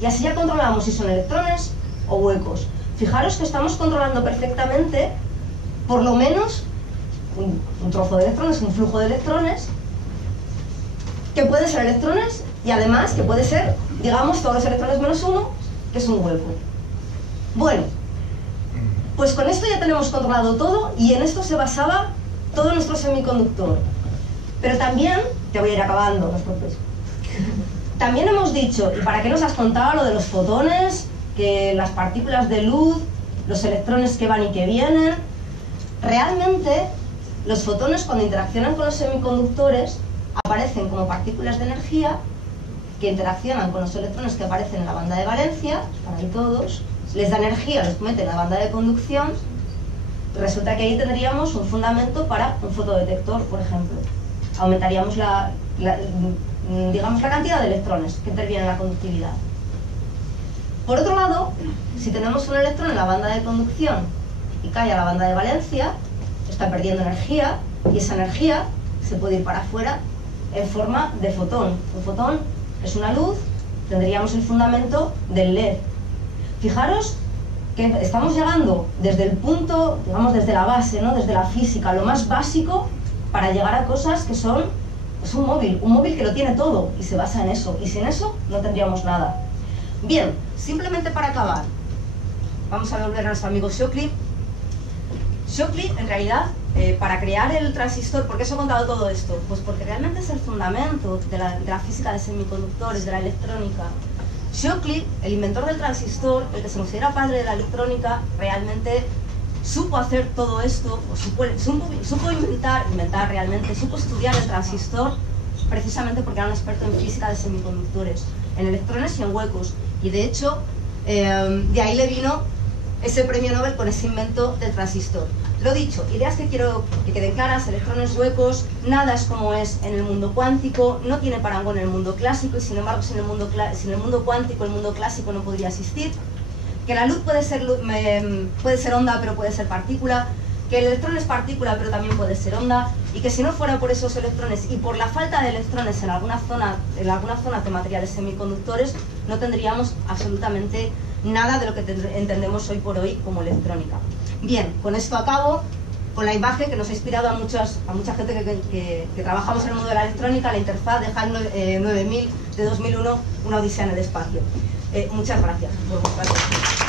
Y así ya controlamos si son electrones o huecos. Fijaros que estamos controlando perfectamente, por lo menos, un trozo de electrones, un flujo de electrones, que pueden ser electrones y además que puede ser, digamos, todos los electrones menos uno, que es un hueco. Bueno, pues con esto ya tenemos controlado todo y en esto se basaba todo nuestro semiconductor. Pero también, ya voy a ir acabando, no os preocupéis. También hemos dicho, ¿y para qué nos has contado lo de los fotones? Que las partículas de luz, los electrones que van y que vienen. Realmente, los fotones cuando interaccionan con los semiconductores aparecen como partículas de energía que interaccionan con los electrones que aparecen en la banda de valencia, para ahí todos, les da energía, los mete en la banda de conducción. Resulta que ahí tendríamos un fundamento para un fotodetector, por ejemplo. Aumentaríamos digamos, la cantidad de electrones que intervienen en la conductividad. Por otro lado, si tenemos un electrón en la banda de conducción y cae a la banda de valencia, está perdiendo energía, y esa energía se puede ir para afuera en forma de fotón. Un fotón es una luz, tendríamos el fundamento del LED. Fijaros que estamos llegando desde el punto, digamos desde la base, ¿no? Desde la física, lo más básico, para llegar a cosas que son pues un móvil que lo tiene todo y se basa en eso, y sin eso no tendríamos nada. Bien, simplemente para acabar, vamos a volver a nuestro amigo Shockley. Shockley, en realidad, para crear el transistor, ¿por qué os he contado todo esto? Pues porque realmente es el fundamento de la física de semiconductores, de la electrónica. Shockley, el inventor del transistor, el que se considera padre de la electrónica, realmente supo hacer todo esto, o supo inventar realmente, supo estudiar el transistor precisamente porque era un experto en física de semiconductores, en electrones y en huecos. Y de hecho, de ahí le vino ese premio Nobel con ese invento del transistor. Lo dicho, ideas que quiero que queden claras: electrones, huecos, nada es como es en el mundo cuántico, no tiene parangón en el mundo clásico, y sin embargo sin el mundo cuántico el mundo clásico no podría existir. Que la luz puede ser onda, pero puede ser partícula, que el electrón es partícula, pero también puede ser onda, y que si no fuera por esos electrones y por la falta de electrones en alguna zona de materiales semiconductores, no tendríamos absolutamente nada de lo que entendemos hoy por hoy como electrónica. Bien, con esto acabo, con la imagen que nos ha inspirado a mucha gente que trabajamos en el mundo de la electrónica, la interfaz de HAL 9000 de 2001, una odisea en el espacio. Muchas gracias por vuestra atención.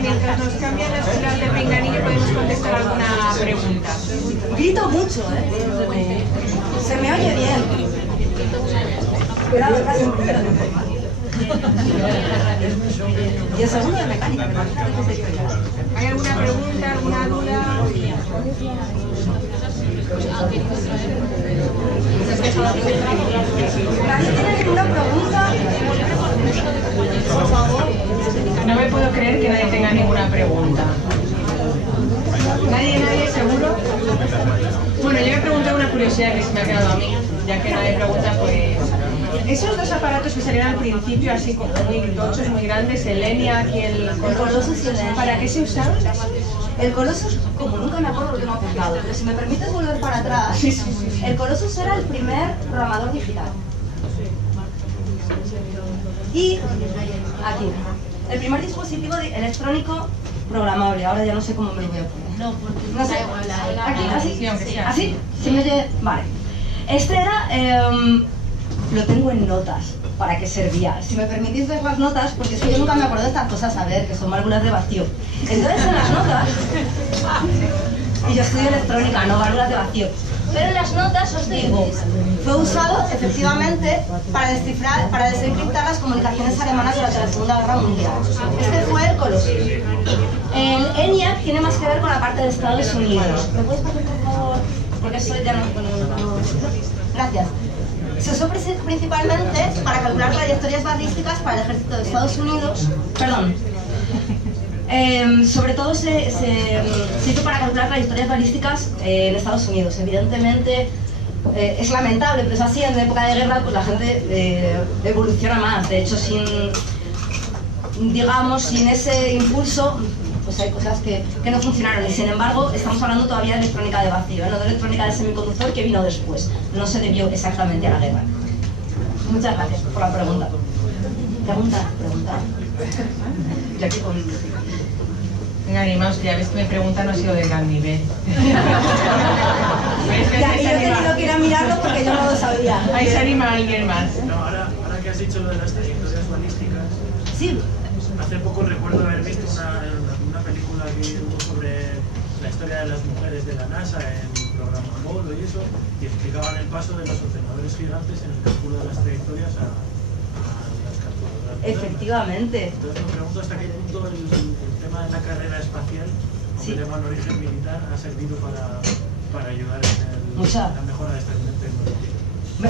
Mientras nos cambian las filas de pinganillo, podemos contestar alguna pregunta. Grito mucho, ¿eh? Se me oye bien. Cuidado, casi un primero de informática. Y el segundo de mecánica. ¿Hay alguna pregunta, alguna duda? ¿Nadie tiene ninguna pregunta? Por favor. No me puedo creer que nadie tenga ninguna pregunta. ¿Nadie, seguro? Bueno, yo voy a preguntar una curiosidad que se me ha quedado a mí, ya que nadie pregunta, pues... Esos dos aparatos que salieron al principio, así como muy tochos, muy grandes, el ENIAC y el Colossus, ¿para qué se usaban? El Colossus, como nunca me acuerdo lo que me ha apuntado, pero si me permites volver para atrás, sí. El Colossus era el primer programador digital. Y aquí, el primer dispositivo electrónico programable. Ahora ya no sé cómo me lo voy a poner. No, porque no sé. Aquí, así. ¿Sí me oye? Vale. Este era, lo tengo en notas. ¿Para qué servía? Si me permitís ver las notas, porque es que yo nunca me acuerdo de estas cosas, a ver, que son válvulas de vacío. Entonces en las notas, y yo estudio electrónica, no válvulas de vacío, pero en las notas os digo, fue usado efectivamente para desencriptar las comunicaciones alemanas durante la Segunda Guerra Mundial. Este fue el Colossus. El ENIAC tiene más que ver con la parte de Estados Unidos. ¿Me puedes pasar, por favor? Porque esto ya no... Gracias. Se usó principalmente para calcular trayectorias balísticas para el ejército de Estados Unidos. Perdón. Sobre todo se hizo para calcular trayectorias balísticas en Estados Unidos. Evidentemente es lamentable, pero es así. En época de guerra pues la gente evoluciona más. De hecho, sin ese impulso, pues hay cosas que no funcionaron. Y sin embargo, estamos hablando todavía de electrónica de vacío, no de electrónica de semiconductor, que vino después. No se debió exactamente a la guerra. Muchas gracias por la pregunta. Pregunta. Ya que venga, animaos, que ya ves que me preguntan, no ha sido de gran nivel. Ya, yo he tenido que ir a mirarlo porque yo no lo sabía. Ahí se anima alguien más. No, ahora que has dicho lo de las trayectorias balísticas, Sí. hace poco recuerdo haber visto una película que hubo sobre la historia de las mujeres de la NASA en el programa Apolo y eso, y explicaban el paso de los ordenadores gigantes en el cálculo de las trayectorias a las calculadoras. Efectivamente. Entonces me pregunto hasta qué punto el tema de la carrera espacial, aunque Sí. tenga un origen militar, ha servido para ayudar en la mejora de esta tecnología.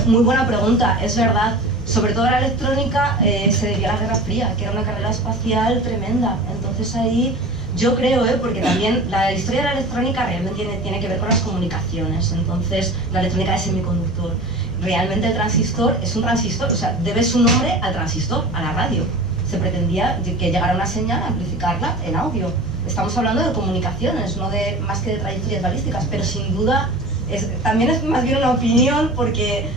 Muy buena pregunta, es verdad. Sobre todo la electrónica se debió a la Guerra Fría, que era una carrera espacial tremenda. Entonces ahí yo creo, porque también la historia de la electrónica realmente tiene que ver con las comunicaciones. Entonces la electrónica de semiconductor. Realmente el transistor es un transistor, o sea, debe su nombre al transistor, a la radio. Se pretendía que llegara una señal a amplificarla en audio. Estamos hablando de comunicaciones, no de más que de trayectorias balísticas, pero sin duda también es más bien una opinión porque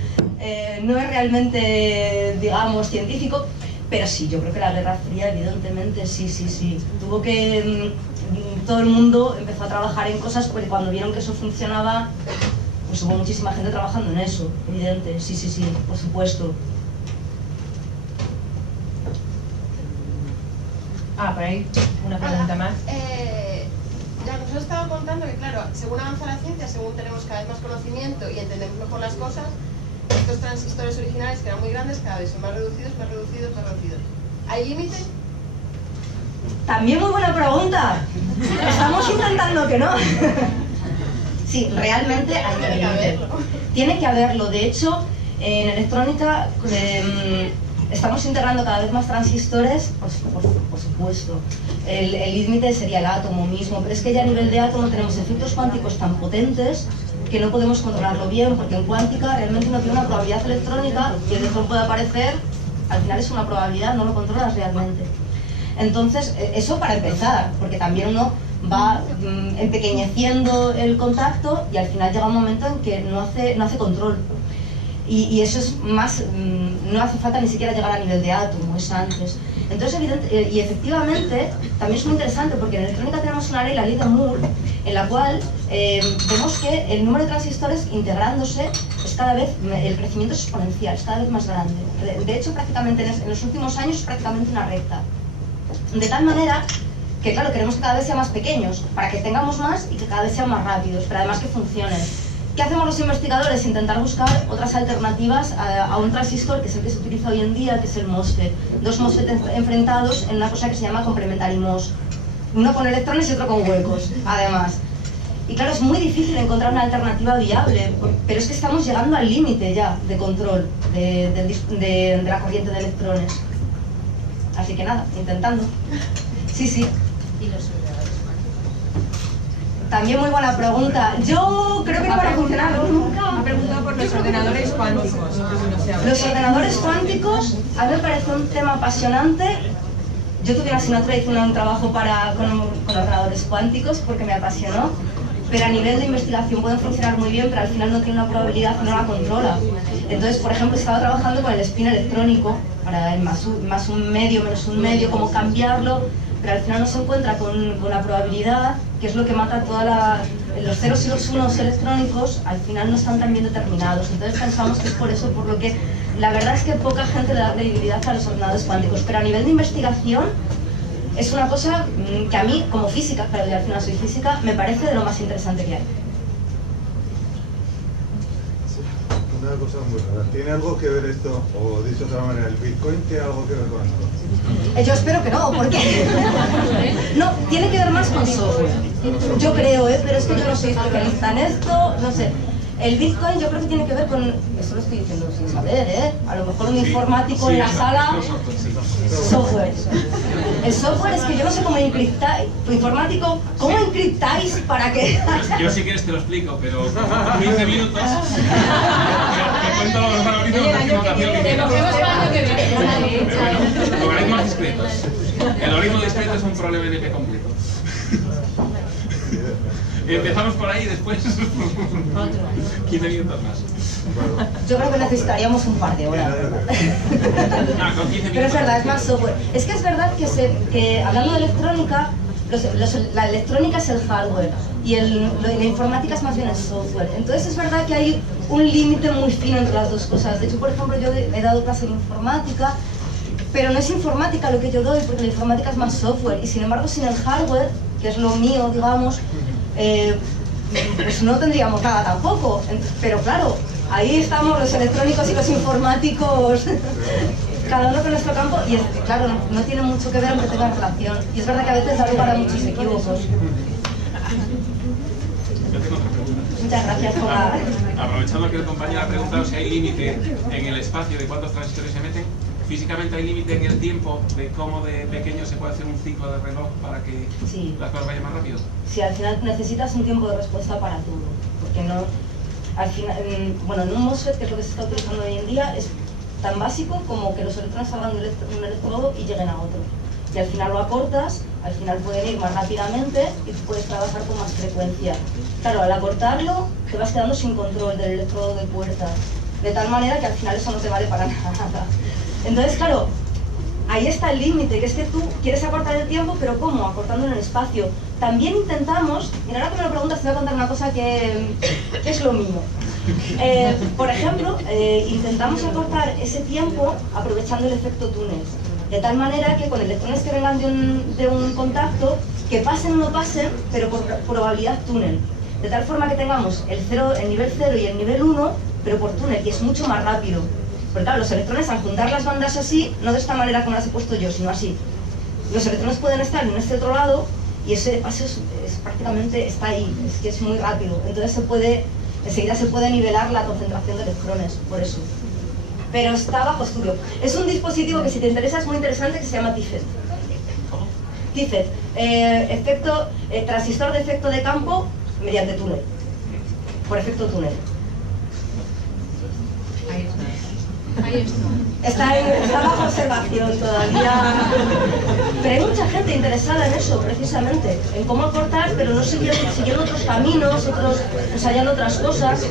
no es realmente, digamos, científico, pero sí, yo creo que la Guerra Fría, evidentemente, sí. Tuvo que... todo el mundo empezó a trabajar en cosas porque cuando vieron que eso funcionaba, pues hubo muchísima gente trabajando en eso, evidente, sí, por supuesto. Por ahí una pregunta más. Ya nos has estado contando que, claro, según avanza la ciencia, según tenemos cada vez más conocimiento y entendemos mejor las cosas, estos transistores originales que eran muy grandes cada vez son más reducidos. ¿Hay límite? También muy buena pregunta. Estamos intentando que no. Sí, realmente hay un límite. Tiene que haberlo. De hecho, en electrónica estamos integrando cada vez más transistores, por supuesto. El límite sería el átomo mismo, pero es que ya a nivel de átomo tenemos efectos cuánticos tan potentes que no podemos controlarlo bien, porque en cuántica realmente uno tiene una probabilidad electrónica y el electrón puede aparecer, al final es una probabilidad, no lo controlas realmente. Entonces, eso para empezar, porque también uno va empequeñeciendo el contacto y al final llega un momento en que no hace control. Y eso es más, no hace falta ni siquiera llegar a nivel de átomo, es antes. Entonces, y efectivamente, también es muy interesante porque en electrónica tenemos una ley, la ley de Moore, en la cual vemos que el número de transistores integrándose es cada vez, el crecimiento es exponencial, es cada vez más grande. De hecho, prácticamente en los últimos años es prácticamente una recta. De tal manera que, claro, queremos que cada vez sean más pequeños, para que tengamos más y que cada vez sean más rápidos, pero además que funcionen. ¿Qué hacemos los investigadores? Intentar buscar otras alternativas a un transistor que es el que se utiliza hoy en día, que es el MOSFET. Dos MOSFET enfrentados en una cosa que se llama complementary MOS. Uno con electrones y otro con huecos, además. Y claro, es muy difícil encontrar una alternativa viable, pero es que estamos llegando al límite ya de control de la corriente de electrones. Así que nada, intentando. Sí. ¿Y los ordenadores cuánticos? También muy buena pregunta. Yo creo que no van a funcionar nunca. Ha preguntado por los ordenadores cuánticos. Los ordenadores cuánticos, a mí me parece un tema apasionante. Yo tuve una asignatura y hice un trabajo con ordenadores cuánticos porque me apasionó. Pero a nivel de investigación pueden funcionar muy bien, pero al final no tiene una probabilidad, no la controla. Entonces, por ejemplo, estaba trabajando con el spin electrónico, para el más un medio, menos un medio, cómo cambiarlo, pero al final no se encuentra con la probabilidad, que es lo que mata los ceros y los unos electrónicos, al final no están tan bien determinados. Entonces pensamos que es por eso, por lo que la verdad es que poca gente le da credibilidad a los ordenadores cuánticos, pero a nivel de investigación es una cosa que a mí, como física, claro, yo al final soy física, me parece de lo más interesante que hay. Una cosa muy rara. ¿Tiene algo que ver esto, o dicho de otra manera, el Bitcoin tiene algo que ver con esto? Yo espero que no, porque... No, tiene que ver más con software. Yo creo, pero es que yo no soy especialista en esto, no sé. El Bitcoin yo creo que tiene que ver con... Eso lo estoy diciendo sin saber, A lo mejor un informático en la sala... Software. El software es que yo no sé cómo encriptáis. Tu informático, ¿cómo encriptáis para que...? Yo si quieres te lo explico, pero 15 minutos... Te cuento los algoritmos de optimización que quiero. Logaritmos discretos. El logaritmo discreto es un problema NP completo. Empezamos por ahí, después 15 minutos más. Yo creo que necesitaríamos un par de horas. Con 15 minutos. Pero es verdad, es más software. Es que es verdad que hablando de electrónica, la electrónica es el hardware y la informática es más bien el software. Entonces es verdad que hay un límite muy fino entre las dos cosas. De hecho, por ejemplo, yo he dado clase de informática, pero no es informática lo que yo doy, porque la informática es más software. Y sin embargo, sin el hardware, que es lo mío, digamos, pues no tendríamos nada tampoco. Pero claro, ahí estamos los electrónicos y los informáticos, cada uno con nuestro campo, y claro, no tiene mucho que ver aunque tengan relación. Y es verdad que a veces da lugar a muchos equívocos. Yo tengo otra pregunta. Muchas gracias por la... Aprovechando que el compañero ha preguntado si hay límite en el espacio de cuántos transistores se meten, físicamente hay límite en el tiempo de cómo de pequeño se puede hacer un ciclo de reloj para que las cosas vayan más rápido. Sí, al final necesitas un tiempo de respuesta para todo, porque no... Al final, bueno, en un MOSFET, que es lo que se está utilizando hoy en día, es tan básico como que los electrones salgan de un electrodo y lleguen a otro. Y al final lo acortas, al final pueden ir más rápidamente y tú puedes trabajar con más frecuencia. Claro, al acortarlo te vas quedando sin control del electrodo de puerta, de tal manera que al final eso no te vale para nada. Entonces, claro, ahí está el límite, que es que tú quieres acortar el tiempo, pero ¿cómo? Acortándolo en el espacio. También intentamos, mira, ahora que me lo preguntas, te voy a contar una cosa que es lo mío. Por ejemplo, intentamos acortar ese tiempo aprovechando el efecto túnel, de tal manera que con electrones que vengan de un contacto, que pasen o no pasen, pero por probabilidad túnel. De tal forma que tengamos el nivel 0 y el nivel 1, pero por túnel, y es mucho más rápido. Porque claro, los electrones al juntar las bandas así, no de esta manera como las he puesto yo, sino así. Los electrones pueden estar en este otro lado y ese paso es prácticamente está ahí, es que es muy rápido. Entonces enseguida se puede nivelar la concentración de electrones, por eso. Pero está bajo estudio. Es un dispositivo que si te interesa es muy interesante, que se llama TIFET. TIFET, transistor de efecto de campo mediante túnel, por efecto túnel. Ahí está. Está bajo observación todavía, pero hay mucha gente interesada en eso, precisamente, en cómo acortar, pero no siguiendo otros caminos, ensayando otras cosas.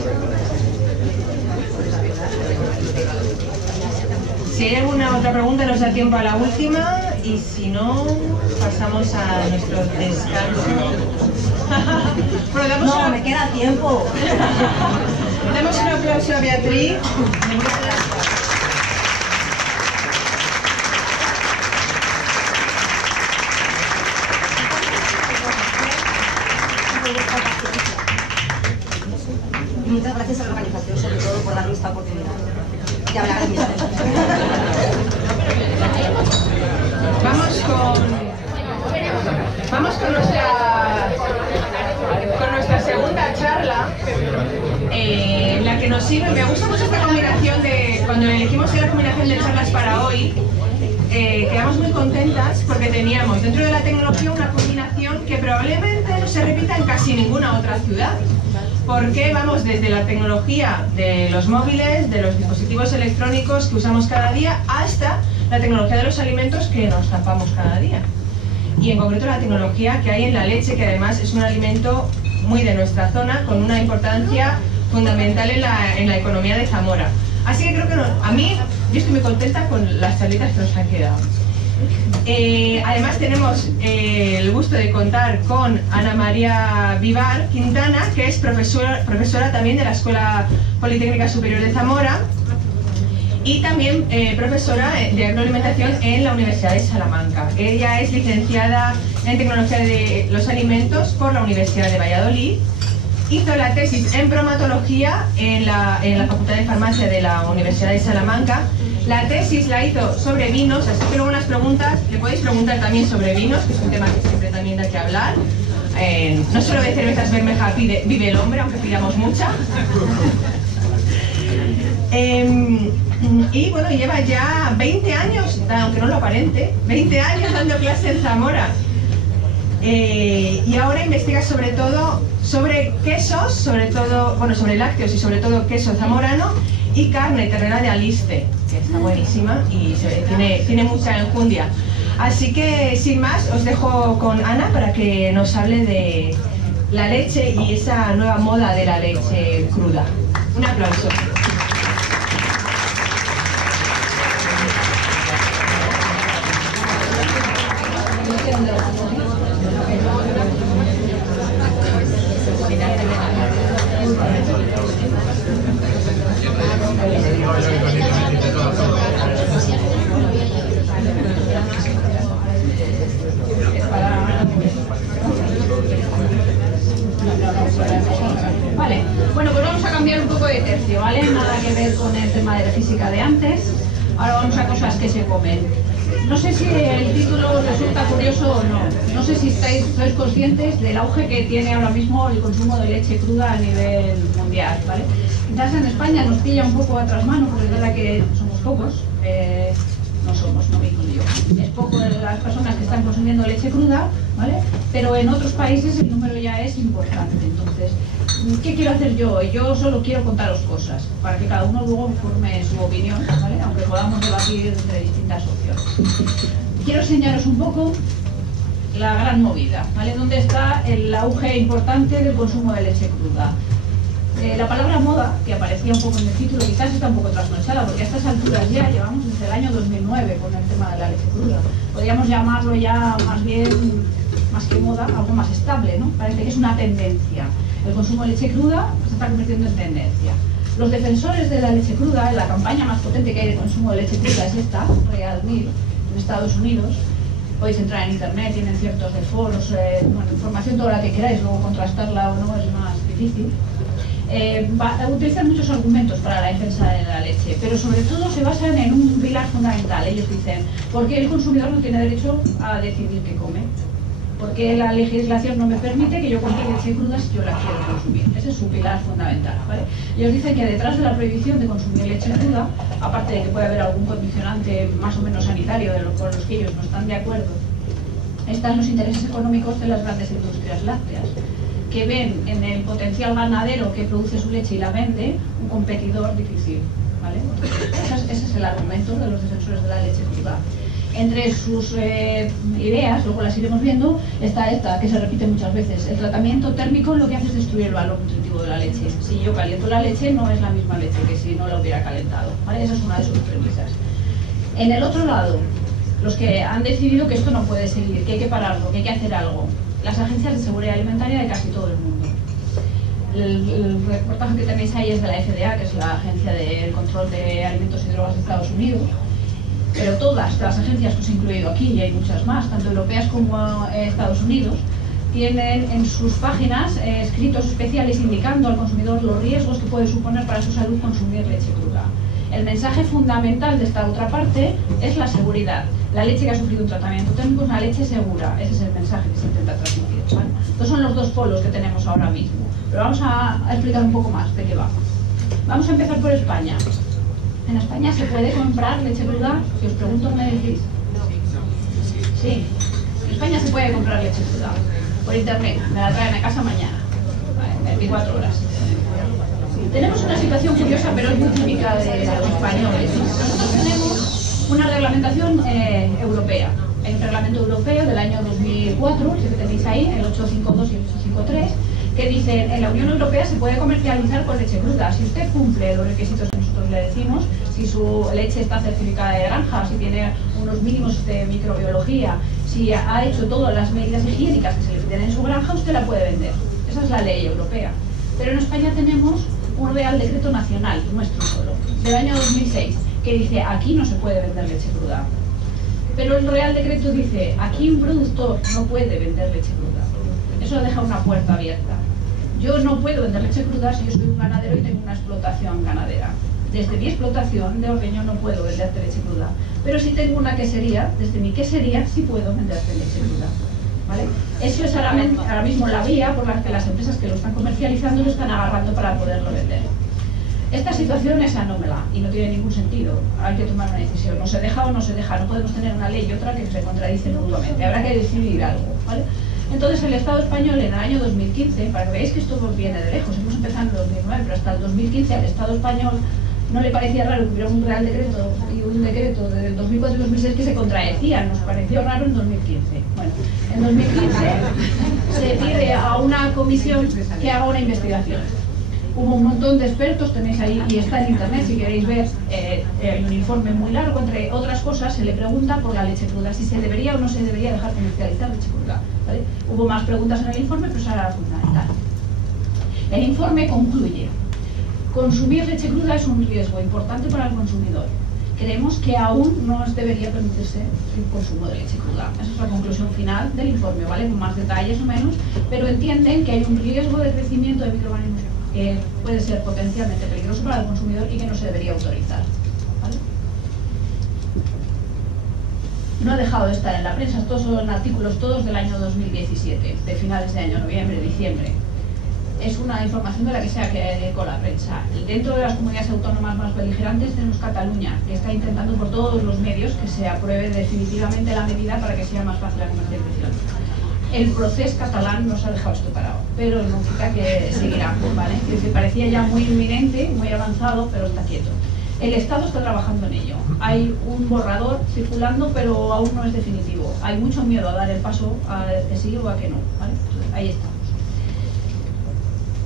Si hay alguna otra pregunta, nos da tiempo a la última, y si no, pasamos a nuestro descanso. Bueno, No, me queda tiempo. Damos un aplauso a Beatriz. Muchas gracias a la organización, sobre todo, por darme esta oportunidad de hablar de mis cosas. Vamos con nuestra segunda charla, en la que nos sirve. Me gusta mucho esta combinación de, cuando elegimos la combinación de charlas para hoy, quedamos muy contentas porque teníamos dentro de la tecnología una combinación que probablemente no se repita en casi ninguna otra ciudad. Porque vamos desde la tecnología de los móviles, de los dispositivos electrónicos que usamos cada día, hasta la tecnología de los alimentos que nos tapamos cada día. Y en concreto la tecnología que hay en la leche, que además es un alimento muy de nuestra zona, con una importancia fundamental en la economía de Zamora. Así que creo que yo estoy muy contenta con las charlitas que nos han quedado. Además tenemos el gusto de contar con Ana María Vivar Quintana, que es profesora también de la Escuela Politécnica Superior de Zamora y también profesora de agroalimentación en la Universidad de Salamanca. Ella es licenciada en Tecnología de los Alimentos por la Universidad de Valladolid. Hizo la tesis en bromatología en la Facultad de Farmacia de la Universidad de Salamanca. La tesis la hizo sobre vinos, así que luego unas preguntas, le podéis preguntar también sobre vinos, que es un tema que siempre también hay que hablar. No solo de cervezas Bermeja vive el hombre, aunque pidamos mucha. Y bueno, lleva ya 20 años, aunque no lo aparente, 20 años dando clase en Zamora. Y ahora investiga sobre todo sobre quesos, sobre lácteos y sobre todo queso zamorano y carne ternera de aliste, que está buenísima y tiene mucha enjundia. Así que, sin más, os dejo con Ana para que nos hable de la leche y esa nueva moda de la leche cruda. Un aplauso. Vale, bueno, pues vamos a cambiar un poco de tercio, ¿vale? Nada que ver con el tema de la física de antes. Ahora vamos a cosas que se comen. No sé si el título os resulta curioso o no. No sé si sois conscientes del auge que tiene ahora mismo el consumo de leche cruda a nivel mundial, ¿vale? Quizás en España nos pilla un poco a trasmano, porque es verdad que somos pocos. No me incluyo. Es poco de las personas que están consumiendo leche cruda, ¿vale? Pero en otros países el número ya es importante. Entonces, ¿qué quiero hacer yo? Yo solo quiero contaros cosas, para que cada uno luego forme su opinión, ¿vale? Aunque podamos debatir entre distintas opciones. Quiero enseñaros un poco la gran movida, ¿vale? ¿Dónde está el auge importante del consumo de leche cruda? La palabra moda, que aparecía un poco en el título, quizás está un poco trasnochada, porque a estas alturas ya llevamos desde el año 2009 con el tema de la leche cruda. Podríamos llamarlo ya más bien, más que moda, algo más estable, ¿no? Parece que es una tendencia. El consumo de leche cruda se está convirtiendo en tendencia. Los defensores de la leche cruda, la campaña más potente que hay de consumo de leche cruda es esta, Real Milk, en Estados Unidos. Podéis entrar en internet, tienen ciertos de foros, bueno, información toda la que queráis, luego contrastarla o no es más difícil. Utilizan muchos argumentos para la defensa de la leche, pero sobre todo se basan en un pilar fundamental. Ellos dicen, ¿por qué el consumidor no tiene derecho a decidir qué come? Porque la legislación no me permite que yo compre leche cruda si yo la quiero consumir. Ese es su pilar fundamental, ¿vale? Ellos dicen que detrás de la prohibición de consumir leche cruda, aparte de que puede haber algún condicionante más o menos sanitario con los que ellos no están de acuerdo, están los intereses económicos de las grandes industrias lácteas, que ven en el potencial ganadero que produce su leche y la vende un competidor difícil, ¿vale? Ese es el argumento de los defensores de la leche cruda. Entre sus ideas, luego las iremos viendo, está esta, que se repite muchas veces. El tratamiento térmico lo que hace es destruir el valor nutritivo de la leche. Si yo caliento la leche, no es la misma leche que si no la hubiera calentado, ¿vale? Esa es una de sus premisas. En el otro lado, los que han decidido que esto no puede seguir, que hay que pararlo, que hay que hacer algo. Las agencias de seguridad alimentaria de casi todo el mundo. El reportaje que tenéis ahí es de la FDA, que es la Agencia de Control de Alimentos y Drogas de Estados Unidos. Pero todas las agencias que os he incluido aquí, y hay muchas más, tanto europeas como Estados Unidos, tienen en sus páginas escritos especiales indicando al consumidor los riesgos que puede suponer para su salud consumir leche cruda. El mensaje fundamental de esta otra parte es la seguridad. La leche que ha sufrido un tratamiento térmico es una leche segura. Ese es el mensaje que se intenta transmitir, ¿vale? Estos son los dos polos que tenemos ahora mismo. Pero vamos a explicar un poco más de qué va. Vamos a empezar por España. ¿En España se puede comprar leche cruda? Si os pregunto, ¿me decís? Sí. En España se puede comprar leche cruda. Por internet. Me la traen a casa mañana. Vale, 24 horas. Tenemos una situación curiosa, pero es muy típica de los españoles. Nosotros tenemos una reglamentación europea. Hay un reglamento europeo del año 2004, el que tenéis ahí, el 852 y el 853, que dice en la Unión Europea se puede comercializar con leche cruda. Si usted cumple los requisitos que nosotros le decimos, si su leche está certificada de granja, si tiene unos mínimos de microbiología, si ha hecho todas las medidas higiénicas que se le piden en su granja, usted la puede vender. Esa es la ley europea. Pero en España tenemos un Real Decreto Nacional, nuestro solo, del año 2006, que dice aquí no se puede vender leche cruda. Pero el Real Decreto dice aquí un productor no puede vender leche cruda. Eso deja una puerta abierta. Yo no puedo vender leche cruda si yo soy un ganadero y tengo una explotación ganadera. Desde mi explotación de ordeño no puedo venderte leche cruda. Pero si tengo una quesería, desde mi quesería sí puedo venderte leche cruda, ¿vale? Eso es ahora mismo la vía por la que las empresas que lo están comercializando lo están agarrando para poderlo vender. Esta situación es anómala y no tiene ningún sentido. Hay que tomar una decisión. No se deja o no se deja. No podemos tener una ley y otra que se contradicen mutuamente. Habrá que decidir algo, ¿vale? Entonces el Estado español en el año 2015, para que veáis que esto viene de lejos, hemos empezado en 2009, pero hasta el 2015 al Estado español no le parecía raro que hubiera un Real Decreto y un decreto del 2004 y 2006 que se contradecían, nos pareció raro en 2015. Bueno, en 2015 se pide a una comisión que haga una investigación. Hubo un montón de expertos, tenéis ahí, y está en internet si queréis ver, un informe muy largo, entre otras cosas, se le pregunta por la leche cruda, si se debería o no se debería dejar comercializar leche cruda, ¿vale? Hubo más preguntas en el informe, pero esa era la fundamental. El informe concluye: consumir leche cruda es un riesgo importante para el consumidor. Creemos que aún no debería permitirse el consumo de leche cruda. Esa es la conclusión final del informe, ¿vale? Con más detalles o menos, pero entienden que hay un riesgo de crecimiento de microorganismos que puede ser potencialmente peligroso para el consumidor y que no se debería autorizar, ¿vale? No he dejado de estar en la prensa, estos son artículos todos del año 2017, de finales de año, noviembre, diciembre. Es una información de la que se ha quedado con la prensa. Dentro de las comunidades autónomas más beligerantes tenemos Cataluña, que está intentando por todos los medios que se apruebe definitivamente la medida para que sea más fácil la comercialización. El proceso catalán nos ha dejado esto parado, pero no quita que seguirá, ¿vale? Que parecía ya muy inminente, muy avanzado, pero está quieto. El Estado está trabajando en ello. Hay un borrador circulando, pero aún no es definitivo. Hay mucho miedo a dar el paso a que sí o a que no, ¿vale? Entonces, ahí estamos.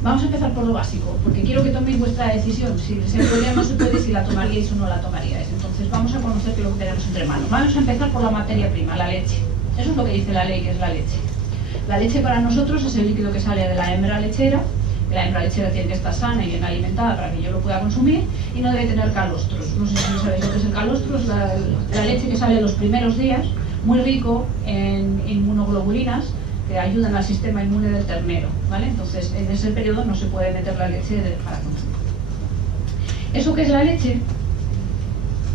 Vamos a empezar por lo básico, porque quiero que toméis vuestra decisión. Si se podría o no se puede, si la tomaríais o no la tomaríais. Entonces vamos a conocer qué es lo que tenemos entre manos. Vamos a empezar por la materia prima, la leche. Eso es lo que dice la ley, que es la leche. La leche para nosotros es el líquido que sale de la hembra lechera. La hembra lechera tiene que estar sana y bien alimentada para que yo lo pueda consumir y no debe tener calostros. No sé si sabéis lo que es el calostro, es la leche que sale los primeros días, muy rico en inmunoglobulinas que ayudan al sistema inmune del ternero, ¿vale? Entonces, en ese periodo no se puede meter la leche para consumir. ¿Eso qué es la leche?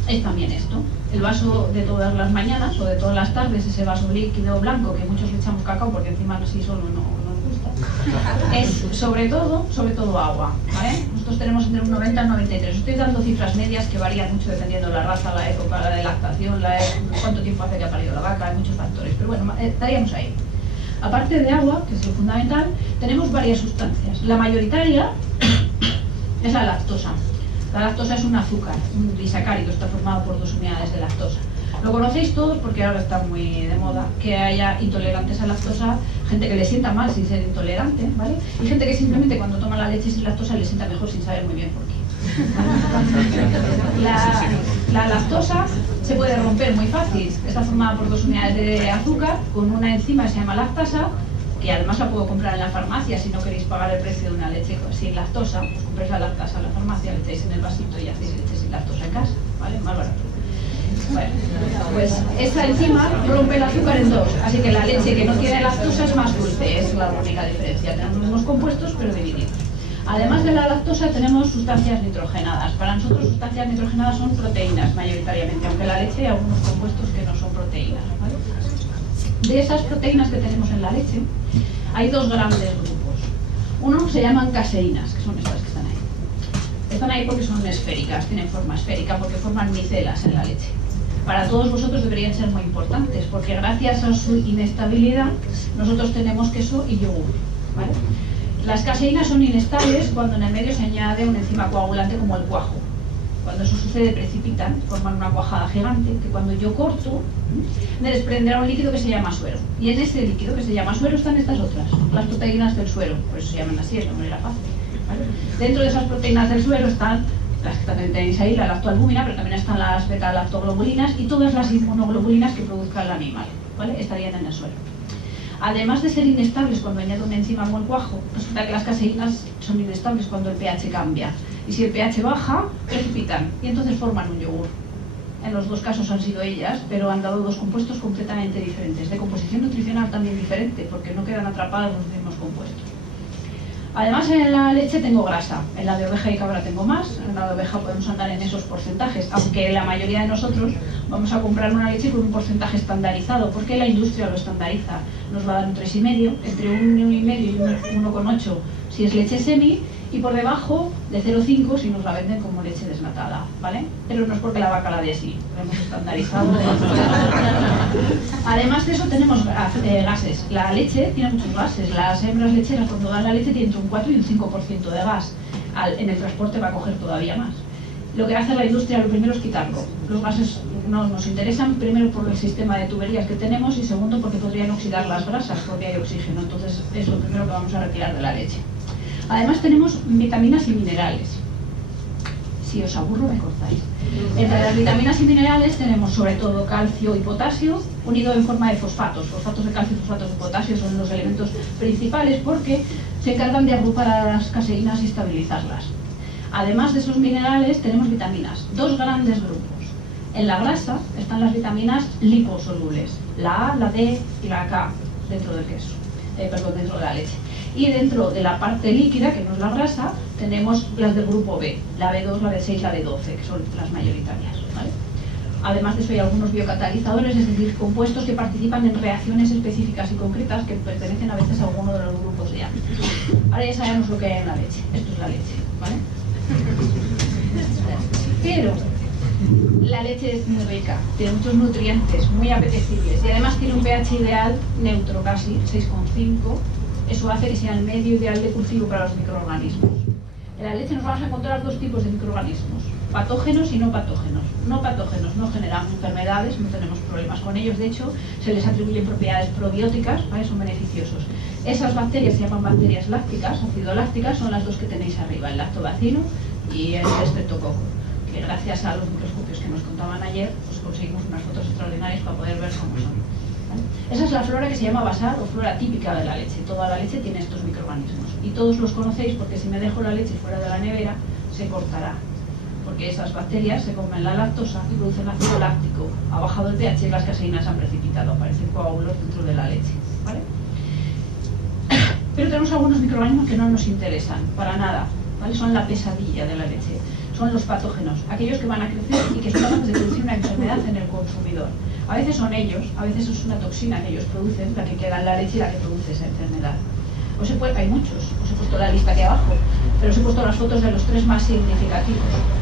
Es también esto, el vaso de todas las mañanas o de todas las tardes, ese vaso líquido blanco que muchos le echamos cacao porque encima así solo no nos gusta, es sobre todo agua, ¿vale? Nosotros tenemos entre un 90 y 93, estoy dando cifras medias que varían mucho dependiendo de la raza, la época, la de lactación, cuánto tiempo hace que ha parido la vaca, hay muchos factores, pero bueno, estaríamos ahí. Aparte de agua, que es lo fundamental, tenemos varias sustancias. La mayoritaria es la lactosa. La lactosa es un azúcar, un disacárido, está formado por 2 unidades de lactosa. Lo conocéis todos porque ahora está muy de moda que haya intolerantes a lactosa, gente que le sienta mal sin ser intolerante, ¿vale? Y gente que simplemente cuando toma la leche sin lactosa le sienta mejor sin saber muy bien por qué. La lactosa se puede romper muy fácil, está formada por 2 unidades de azúcar con una enzima que se llama lactasa, que además la puedo comprar en la farmacia si no queréis pagar el precio de una leche sin lactosa, pues compréis la lactasa en la farmacia, le echáis en el vasito y hacéis leche sin lactosa en casa, ¿vale? Más barato. Bueno, pues esta enzima rompe el azúcar en 2, así que la leche que no tiene lactosa es más dulce, es la única diferencia, tenemos los mismos compuestos pero divididos. Además de la lactosa tenemos sustancias nitrogenadas. Para nosotros sustancias nitrogenadas son proteínas mayoritariamente, aunque en la leche hay algunos compuestos que no son proteínas, ¿vale? De esas proteínas que tenemos en la leche hay 2 grandes grupos. Uno se llaman caseínas, que son estas que están ahí. Están ahí porque son esféricas, tienen forma esférica, porque forman micelas en la leche. Para todos vosotros deberían ser muy importantes, porque gracias a su inestabilidad nosotros tenemos queso y yogur, ¿vale? Las caseínas son inestables cuando en el medio se añade una enzima coagulante como el cuajo. Cuando eso sucede precipitan, forman una cuajada gigante que cuando yo corto me desprenderá un líquido que se llama suero. Y en ese líquido que se llama suero están estas otras, las proteínas del suero, por eso se llaman así, el nombre era fácil, ¿vale? Dentro de esas proteínas del suero están las que también tenéis ahí, la lactoalbúmina, pero también están las beta-lactoglobulinas y todas las inmunoglobulinas que produzca el animal, ¿vale? Estarían en el suero. Además de ser inestables cuando añado una enzima como el cuajo, resulta que las caseínas son inestables cuando el pH cambia. Y si el pH baja, precipitan y entonces forman un yogur. En los 2 casos han sido ellas, pero han dado 2 compuestos completamente diferentes, de composición nutricional también diferente, porque no quedan atrapados los mismos compuestos. Además en la leche tengo grasa, en la de oveja y cabra tengo más, en la de oveja podemos andar en esos porcentajes, aunque la mayoría de nosotros vamos a comprar una leche con un porcentaje estandarizado, porque la industria lo estandariza, nos va a dar un 3,5, entre un 1,5 y un 1,8 si es leche semi, y por debajo de 0,5 si nos la venden como leche desnatada, ¿vale? Pero no es porque la vaca la dé así, lo hemos estandarizado. Además de eso tenemos gases. La leche tiene muchos gases. Las hembras lecheras cuando dan la leche tienen entre un 4 y un 5% de gas. En el transporte va a coger todavía más. Lo que hace la industria lo primero es quitarlo. Los gases no nos interesan, primero por el sistema de tuberías que tenemos y segundo porque podrían oxidar las grasas porque hay oxígeno, entonces es lo primero que vamos a retirar de la leche. Además tenemos vitaminas y minerales. Si os aburro me cortáis. Entre las vitaminas y minerales tenemos sobre todo calcio y potasio unido en forma de fosfatos. Fosfatos de calcio y fosfatos de potasio son los elementos principales porque se encargan de agrupar a las caseínas y estabilizarlas. Además de esos minerales tenemos vitaminas, dos grandes grupos. En la grasa están las vitaminas liposolubles, la A, la D y la K dentro del queso, dentro de la leche. Y dentro de la parte líquida, que no es la grasa, tenemos las del grupo B, la B2, la B6, la B12, que son las mayoritarias, ¿vale? Además de eso hay algunos biocatalizadores, es decir, compuestos que participan en reacciones específicas y concretas que pertenecen a veces a alguno de los grupos de A. Ahora ya sabemos lo que hay en la leche, esto es la leche, ¿vale? Pero la leche es muy rica, tiene muchos nutrientes, muy apetecibles y además tiene un pH ideal neutro casi, 6,5. Eso hace que sea el medio ideal de cultivo para los microorganismos. En la leche nos vamos a encontrar dos tipos de microorganismos, patógenos y no patógenos. No patógenos no generan enfermedades, no tenemos problemas con ellos, de hecho se les atribuyen propiedades probióticas, ¿vale? Son beneficiosos. Esas bacterias se llaman bacterias lácticas, acidolácticas, son las dos que tenéis arriba, el lactobacillus y el streptococo, que gracias a los microscopios que nos contaban ayer, pues conseguimos unas fotos extraordinarias para poder ver cómo son. Esa es la flora que se llama basal o flora típica de la leche. Toda la leche tiene estos microorganismos y todos los conocéis porque si me dejo la leche fuera de la nevera se cortará, porque esas bacterias se comen la lactosa y producen ácido láctico. Ha bajado el pH y las caseínas se han precipitado, aparecen coágulos dentro de la leche, ¿vale? Pero tenemos algunos microorganismos que no nos interesan para nada, ¿vale? Son la pesadilla de la leche, son los patógenos, aquellos que van a crecer y que son capaces de producir una enfermedad en el consumidor. A veces son ellos, a veces es una toxina que ellos producen, la que queda en la leche y la que produce esa enfermedad. Hay muchos, os he puesto la lista aquí abajo, pero os he puesto las fotos de los 3 más significativos.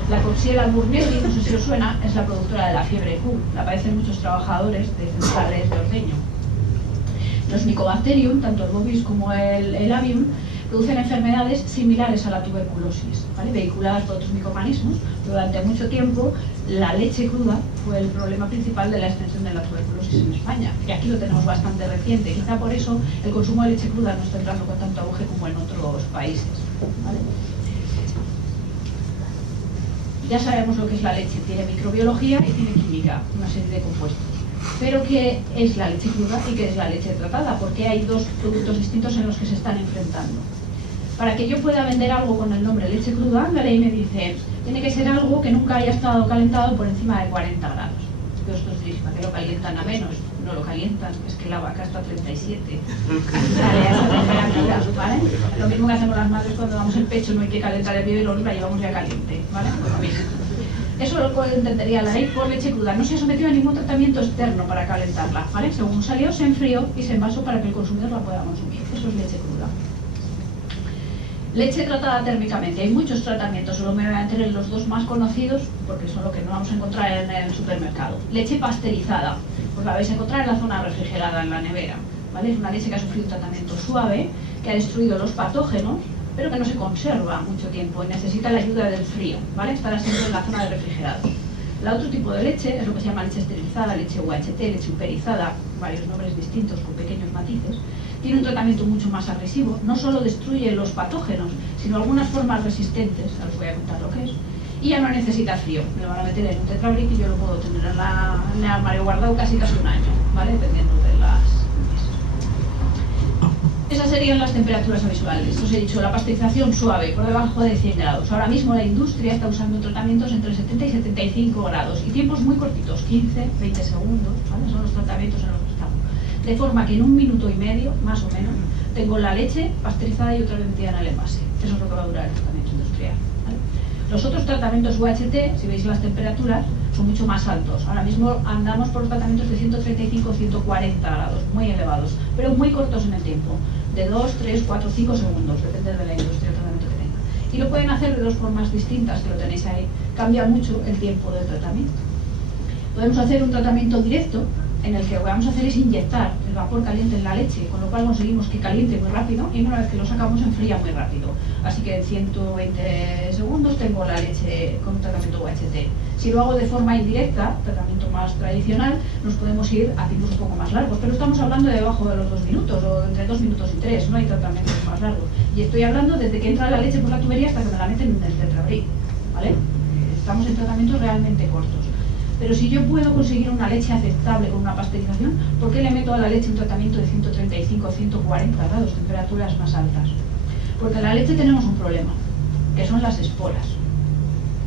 La Coxiella alburnelli, no sé si os suena, es la productora de la fiebre Q, la padecen muchos trabajadores de centrales de ordeño. Los Mycobacterium, tanto el bovis como el avium, producen enfermedades similares a la tuberculosis, ¿vale? Vehiculadas por otros microorganismos. Durante mucho tiempo la leche cruda fue el problema principal de la extensión de la tuberculosis en España, y aquí lo tenemos bastante reciente. Quizá por eso el consumo de leche cruda no está entrando con tanto auge como en otros países, ¿vale? Ya sabemos lo que es la leche, tiene microbiología y tiene química, una serie de compuestos. Pero ¿qué es la leche cruda y qué es la leche tratada? Porque hay dos productos distintos en los que se están enfrentando. Para que yo pueda vender algo con el nombre leche cruda, la ley me dice, tiene que ser algo que nunca haya estado calentado por encima de 40 grados. Vosotros diréis, ¿para qué lo calientan a menos? No lo calientan, es que la vaca está a 37. Sale a esa temperatura, ¿vale? Lo mismo que hacemos las madres cuando damos el pecho, no hay que calentar el biberón y la llevamos ya caliente, ¿vale? Pues lo mismo. Eso lo entendería la ley por leche cruda. No se ha sometido a ningún tratamiento externo para calentarla, ¿vale? Según salió, se enfrió y se envasó para que el consumidor la pueda consumir. Eso es leche cruda. Leche tratada térmicamente. Hay muchos tratamientos, solo me voy a meter en los dos más conocidos porque son los que no vamos a encontrar en el supermercado. Leche pasteurizada, pues la vais a encontrar en la zona refrigerada, en la nevera, ¿vale? Es una leche que ha sufrido un tratamiento suave, que ha destruido los patógenos, pero que no se conserva mucho tiempo y necesita la ayuda del frío, ¿vale? Estará siempre en la zona de refrigerado. El otro tipo de leche es lo que se llama leche esterilizada, leche UHT, leche uperizada, varios nombres distintos con pequeños matices. Tiene un tratamiento mucho más agresivo, no solo destruye los patógenos, sino algunas formas resistentes, ahora os voy a contar lo que es, y ya no necesita frío. Me lo van a meter en un tetrabric y yo lo puedo tener en el armario guardado casi un año, ¿vale? Dependiendo de las... Esas serían las temperaturas habituales. Os he dicho, la pasteurización suave, por debajo de 100 grados. Ahora mismo la industria está usando tratamientos entre 70 y 75 grados y tiempos muy cortitos, 15, 20 segundos, ¿vale? Son los tratamientos en los que estamos. De forma que en 1 minuto y medio, más o menos, tengo la leche pasteurizada y otra metida en el envase. Eso es lo que va a durar el tratamiento industrial, ¿vale? Los otros tratamientos UHT, si veis las temperaturas, son mucho más altos. Ahora mismo andamos por los tratamientos de 135-140 grados, muy elevados, pero muy cortos en el tiempo, de 2, 3, 4, 5 segundos, depende de la industria del tratamiento que tenga. Y lo pueden hacer de dos formas distintas, que lo tenéis ahí. Cambia mucho el tiempo del tratamiento. Podemos hacer un tratamiento directo, en el que lo que vamos a hacer es inyectar el vapor caliente en la leche, con lo cual conseguimos que caliente muy rápido y una vez que lo sacamos enfría muy rápido. Así que en 120 segundos tengo la leche con un tratamiento UHT. Si lo hago de forma indirecta, tratamiento más tradicional, nos podemos ir a tiempos un poco más largos, pero estamos hablando de debajo de los 2 minutos o entre 2 minutos y 3, no hay tratamientos más largos. Y estoy hablando desde que entra la leche por la tubería hasta que me la meten en el tetrabric, ¿vale? Estamos en tratamientos realmente cortos. Pero si yo puedo conseguir una leche aceptable con una pasteurización, ¿por qué le meto a la leche un tratamiento de 135 o 140 grados, temperaturas más altas? Porque en la leche tenemos un problema, que son las esporas.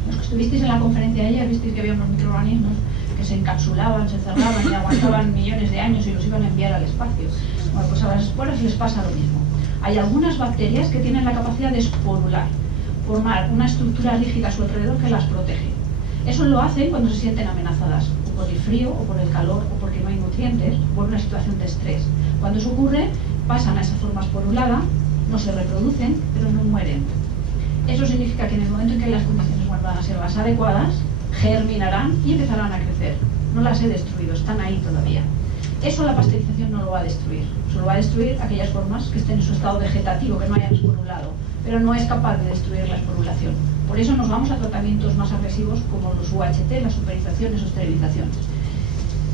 Los que estuvisteis en la conferencia de ayer, visteis que había unos microorganismos que se encapsulaban, se cerraban y aguantaban millones de años y los iban a enviar al espacio. Bueno, pues a las esporas les pasa lo mismo. Hay algunas bacterias que tienen la capacidad de esporular, formar una estructura rígida a su alrededor que las protege. Eso lo hacen cuando se sienten amenazadas, o por el frío, o por el calor, o porque no hay nutrientes, o por una situación de estrés. Cuando eso ocurre, pasan a esa forma esporulada, no se reproducen, pero no mueren. Eso significa que en el momento en que las condiciones vuelvan a ser las adecuadas, germinarán y empezarán a crecer. No las he destruido, están ahí todavía. Eso la pasteurización no lo va a destruir. Solo va a destruir aquellas formas que estén en su estado vegetativo, que no hayan esporulado, pero no es capaz de destruir la esporulación. Por eso nos vamos a tratamientos más agresivos como los UHT, las superizaciones o esterilizaciones.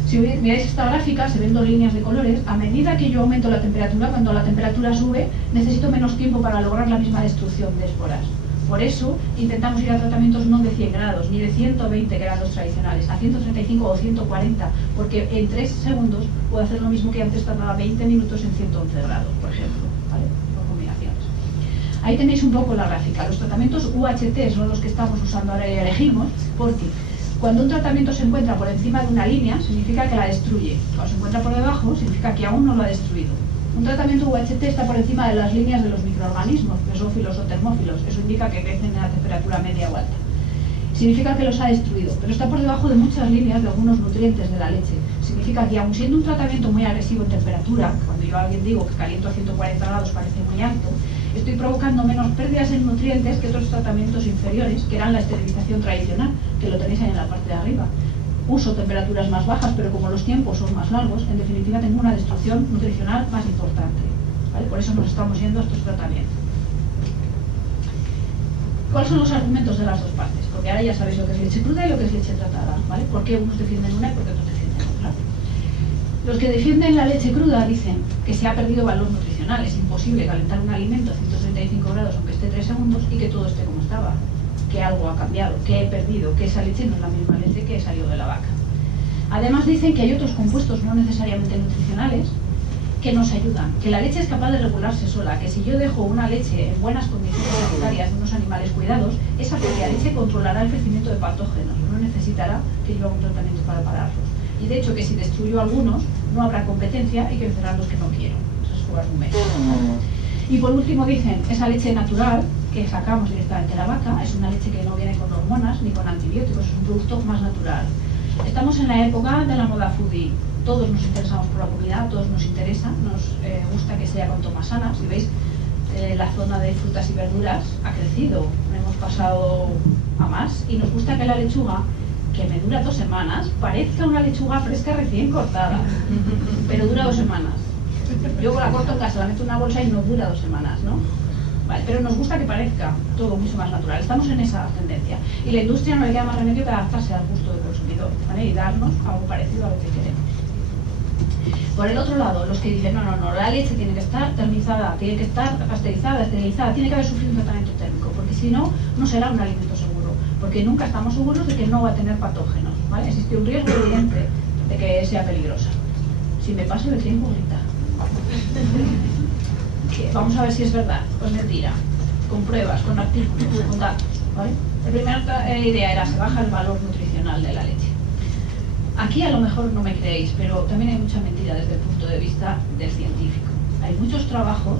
Si miráis esta gráfica, se ven 2 líneas de colores. A medida que yo aumento la temperatura, cuando la temperatura sube, necesito menos tiempo para lograr la misma destrucción de esporas. Por eso intentamos ir a tratamientos no de 100 grados, ni de 120 grados tradicionales, a 135 o 140, porque en 3 segundos puedo hacer lo mismo que antes tardaba 20 minutos en 111 grados, por ejemplo, ¿vale? Por combinaciones. Ahí tenéis un poco la gráfica. Los tratamientos UHT son los que estamos usando ahora y elegimos, porque cuando un tratamiento se encuentra por encima de una línea, significa que la destruye. Cuando se encuentra por debajo, significa que aún no lo ha destruido. Un tratamiento UHT está por encima de las líneas de los microorganismos, mesófilos o termófilos. Eso indica que crecen a temperatura media o alta. Significa que los ha destruido, pero está por debajo de muchas líneas de algunos nutrientes de la leche. Significa que aun siendo un tratamiento muy agresivo en temperatura, cuando yo a alguien digo que caliento a 140 grados parece muy alto, estoy provocando menos pérdidas en nutrientes que otros tratamientos inferiores, que eran la esterilización tradicional, que lo tenéis ahí en la parte de arriba. Uso temperaturas más bajas, pero como los tiempos son más largos, en definitiva tengo una destrucción nutricional más importante, ¿vale? Por eso nos estamos yendo a estos tratamientos. ¿Cuáles son los argumentos de las dos partes? Porque ahora ya sabéis lo que es leche cruda y lo que es leche tratada, ¿vale? ¿Por qué unos defienden una y por qué otros defienden otra? Los que defienden la leche cruda dicen que se ha perdido valor nutricional, es imposible calentar un alimento a 135 grados aunque esté 3 segundos y que todo esté como estaba, que algo ha cambiado, que he perdido, que esa leche no es la misma leche que salió de la vaca. Además dicen que hay otros compuestos no necesariamente nutricionales que nos ayudan, que la leche es capaz de regularse sola, que si yo dejo una leche en buenas condiciones sanitarias de unos animales cuidados, esa propia leche controlará el crecimiento de patógenos, no necesitará que yo haga un tratamiento para pararlos. Y de hecho que si destruyo algunos, no habrá competencia y crecerán los que no quiero. Eso es su argumento. Y por último dicen, esa leche natural que sacamos directamente de la vaca, es una leche que no viene con hormonas ni con antibióticos, es un producto más natural. Estamos en la época de la moda foodie. Todos nos interesamos por la comida, todos nos interesa, nos gusta que sea cuanto más sana. Si veis, la zona de frutas y verduras ha crecido, hemos pasado a más y nos gusta que la lechuga, que me dura 2 semanas, parezca una lechuga fresca recién cortada, pero dura 2 semanas. Yo la corto en casa, la meto en una bolsa y no dura 2 semanas, ¿no? Vale, pero nos gusta que parezca todo mucho más natural. Estamos en esa tendencia. Y la industria no le queda más remedio que adaptarse al gusto del consumidor, ¿vale? Y darnos algo parecido a lo que queremos. Por el otro lado, los que dicen, no, la leche tiene que estar ternizada, tiene que estar pasteurizada, esterilizada, tiene que haber sufrido un tratamiento térmico, porque si no, no será un alimento seguro, porque nunca estamos seguros de que no va a tener patógenos, ¿vale? Existe un riesgo evidente de que sea peligrosa. Si me pasa, me tienen que gritar. Vamos a ver si es verdad, pues mentira, con pruebas, con artículos, con datos, ¿vale? La primera idea era, se baja el valor nutricional de la leche. Aquí a lo mejor no me creéis, pero también hay mucha mentira desde el punto de vista del científico. Hay muchos trabajos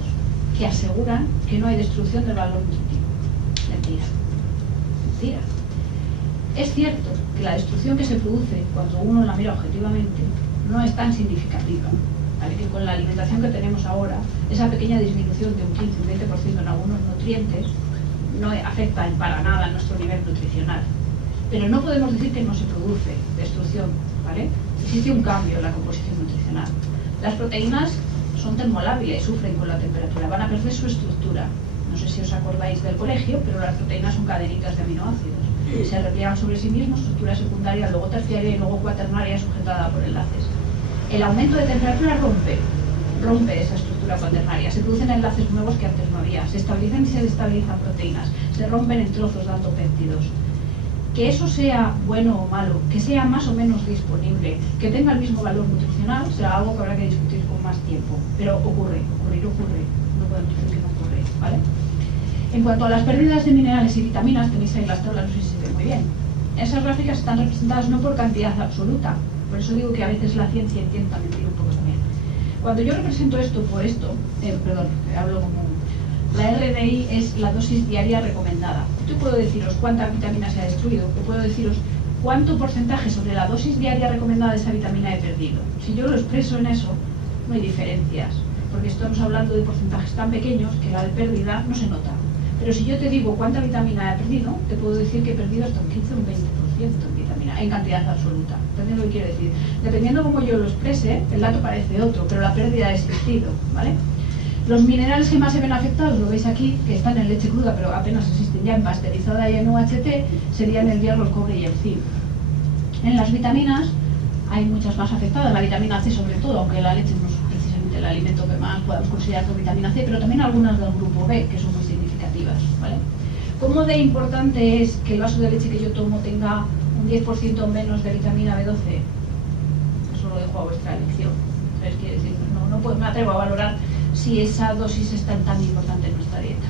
que aseguran que no hay destrucción del valor nutritivo. Mentira. Mentira. Es cierto que la destrucción que se produce cuando uno la mira objetivamente no es tan significativa. ¿Vale? Que con la alimentación que tenemos ahora, esa pequeña disminución de un 15 o un 20% en algunos nutrientes no afecta para nada a nuestro nivel nutricional. Pero no podemos decir que no se produce destrucción, ¿vale? existe un cambio en la composición nutricional. Las proteínas son termolábiles, sufren con la temperatura, van a perder su estructura. No sé si os acordáis del colegio, pero las proteínas son cadenitas de aminoácidos. Se repliegan sobre sí mismos, estructura secundaria, luego terciaria y luego cuaternaria sujetada por enlaces. El aumento de temperatura rompe esa estructura cuaternaria, se producen enlaces nuevos que antes no había, se estabilizan y se destabilizan proteínas, se rompen en trozos dando péptidos. Que eso sea bueno o malo, que sea más o menos disponible, que tenga el mismo valor nutricional, será algo que habrá que discutir con más tiempo, pero ocurre, no podemos decir que no ocurre, ¿vale? En cuanto a las pérdidas de minerales y vitaminas, tenéis ahí las tablas, no sé si se ve muy bien. Esas gráficas están representadas no por cantidad absoluta, por eso digo que a veces la ciencia intenta mentir un poco también. Cuando yo represento esto por esto, hablo como... La RDI es la dosis diaria recomendada. Yo puedo deciros cuánta vitamina se ha destruido, o puedo deciros cuánto porcentaje sobre la dosis diaria recomendada de esa vitamina he perdido. Si yo lo expreso en eso, no hay diferencias, porque estamos hablando de porcentajes tan pequeños que la de pérdida no se nota. Pero si yo te digo cuánta vitamina he perdido, te puedo decir que he perdido hasta un 15 o un 20% en vitamina, en cantidad absoluta. ¿Entendéis lo que quiero decir? Dependiendo cómo yo lo exprese, el dato parece otro, pero la pérdida ha existido, ¿vale? Los minerales que más se ven afectados, lo veis aquí, que están en leche cruda, pero apenas existen ya en pasteurizada y en UHT, serían el hierro, el cobre y el zinc. En las vitaminas hay muchas más afectadas, la vitamina C sobre todo, aunque la leche no es precisamente el alimento que más podemos considerar con vitamina C, pero también algunas del grupo B, que son muy significativas, ¿vale? ¿Cómo de importante es que el vaso de leche que yo tomo tenga un 10% menos de vitamina B12? Eso lo dejo a vuestra elección. ¿Sabes? Quiere decir, no me atrevo a valorar si esa dosis es tan importante en nuestra dieta.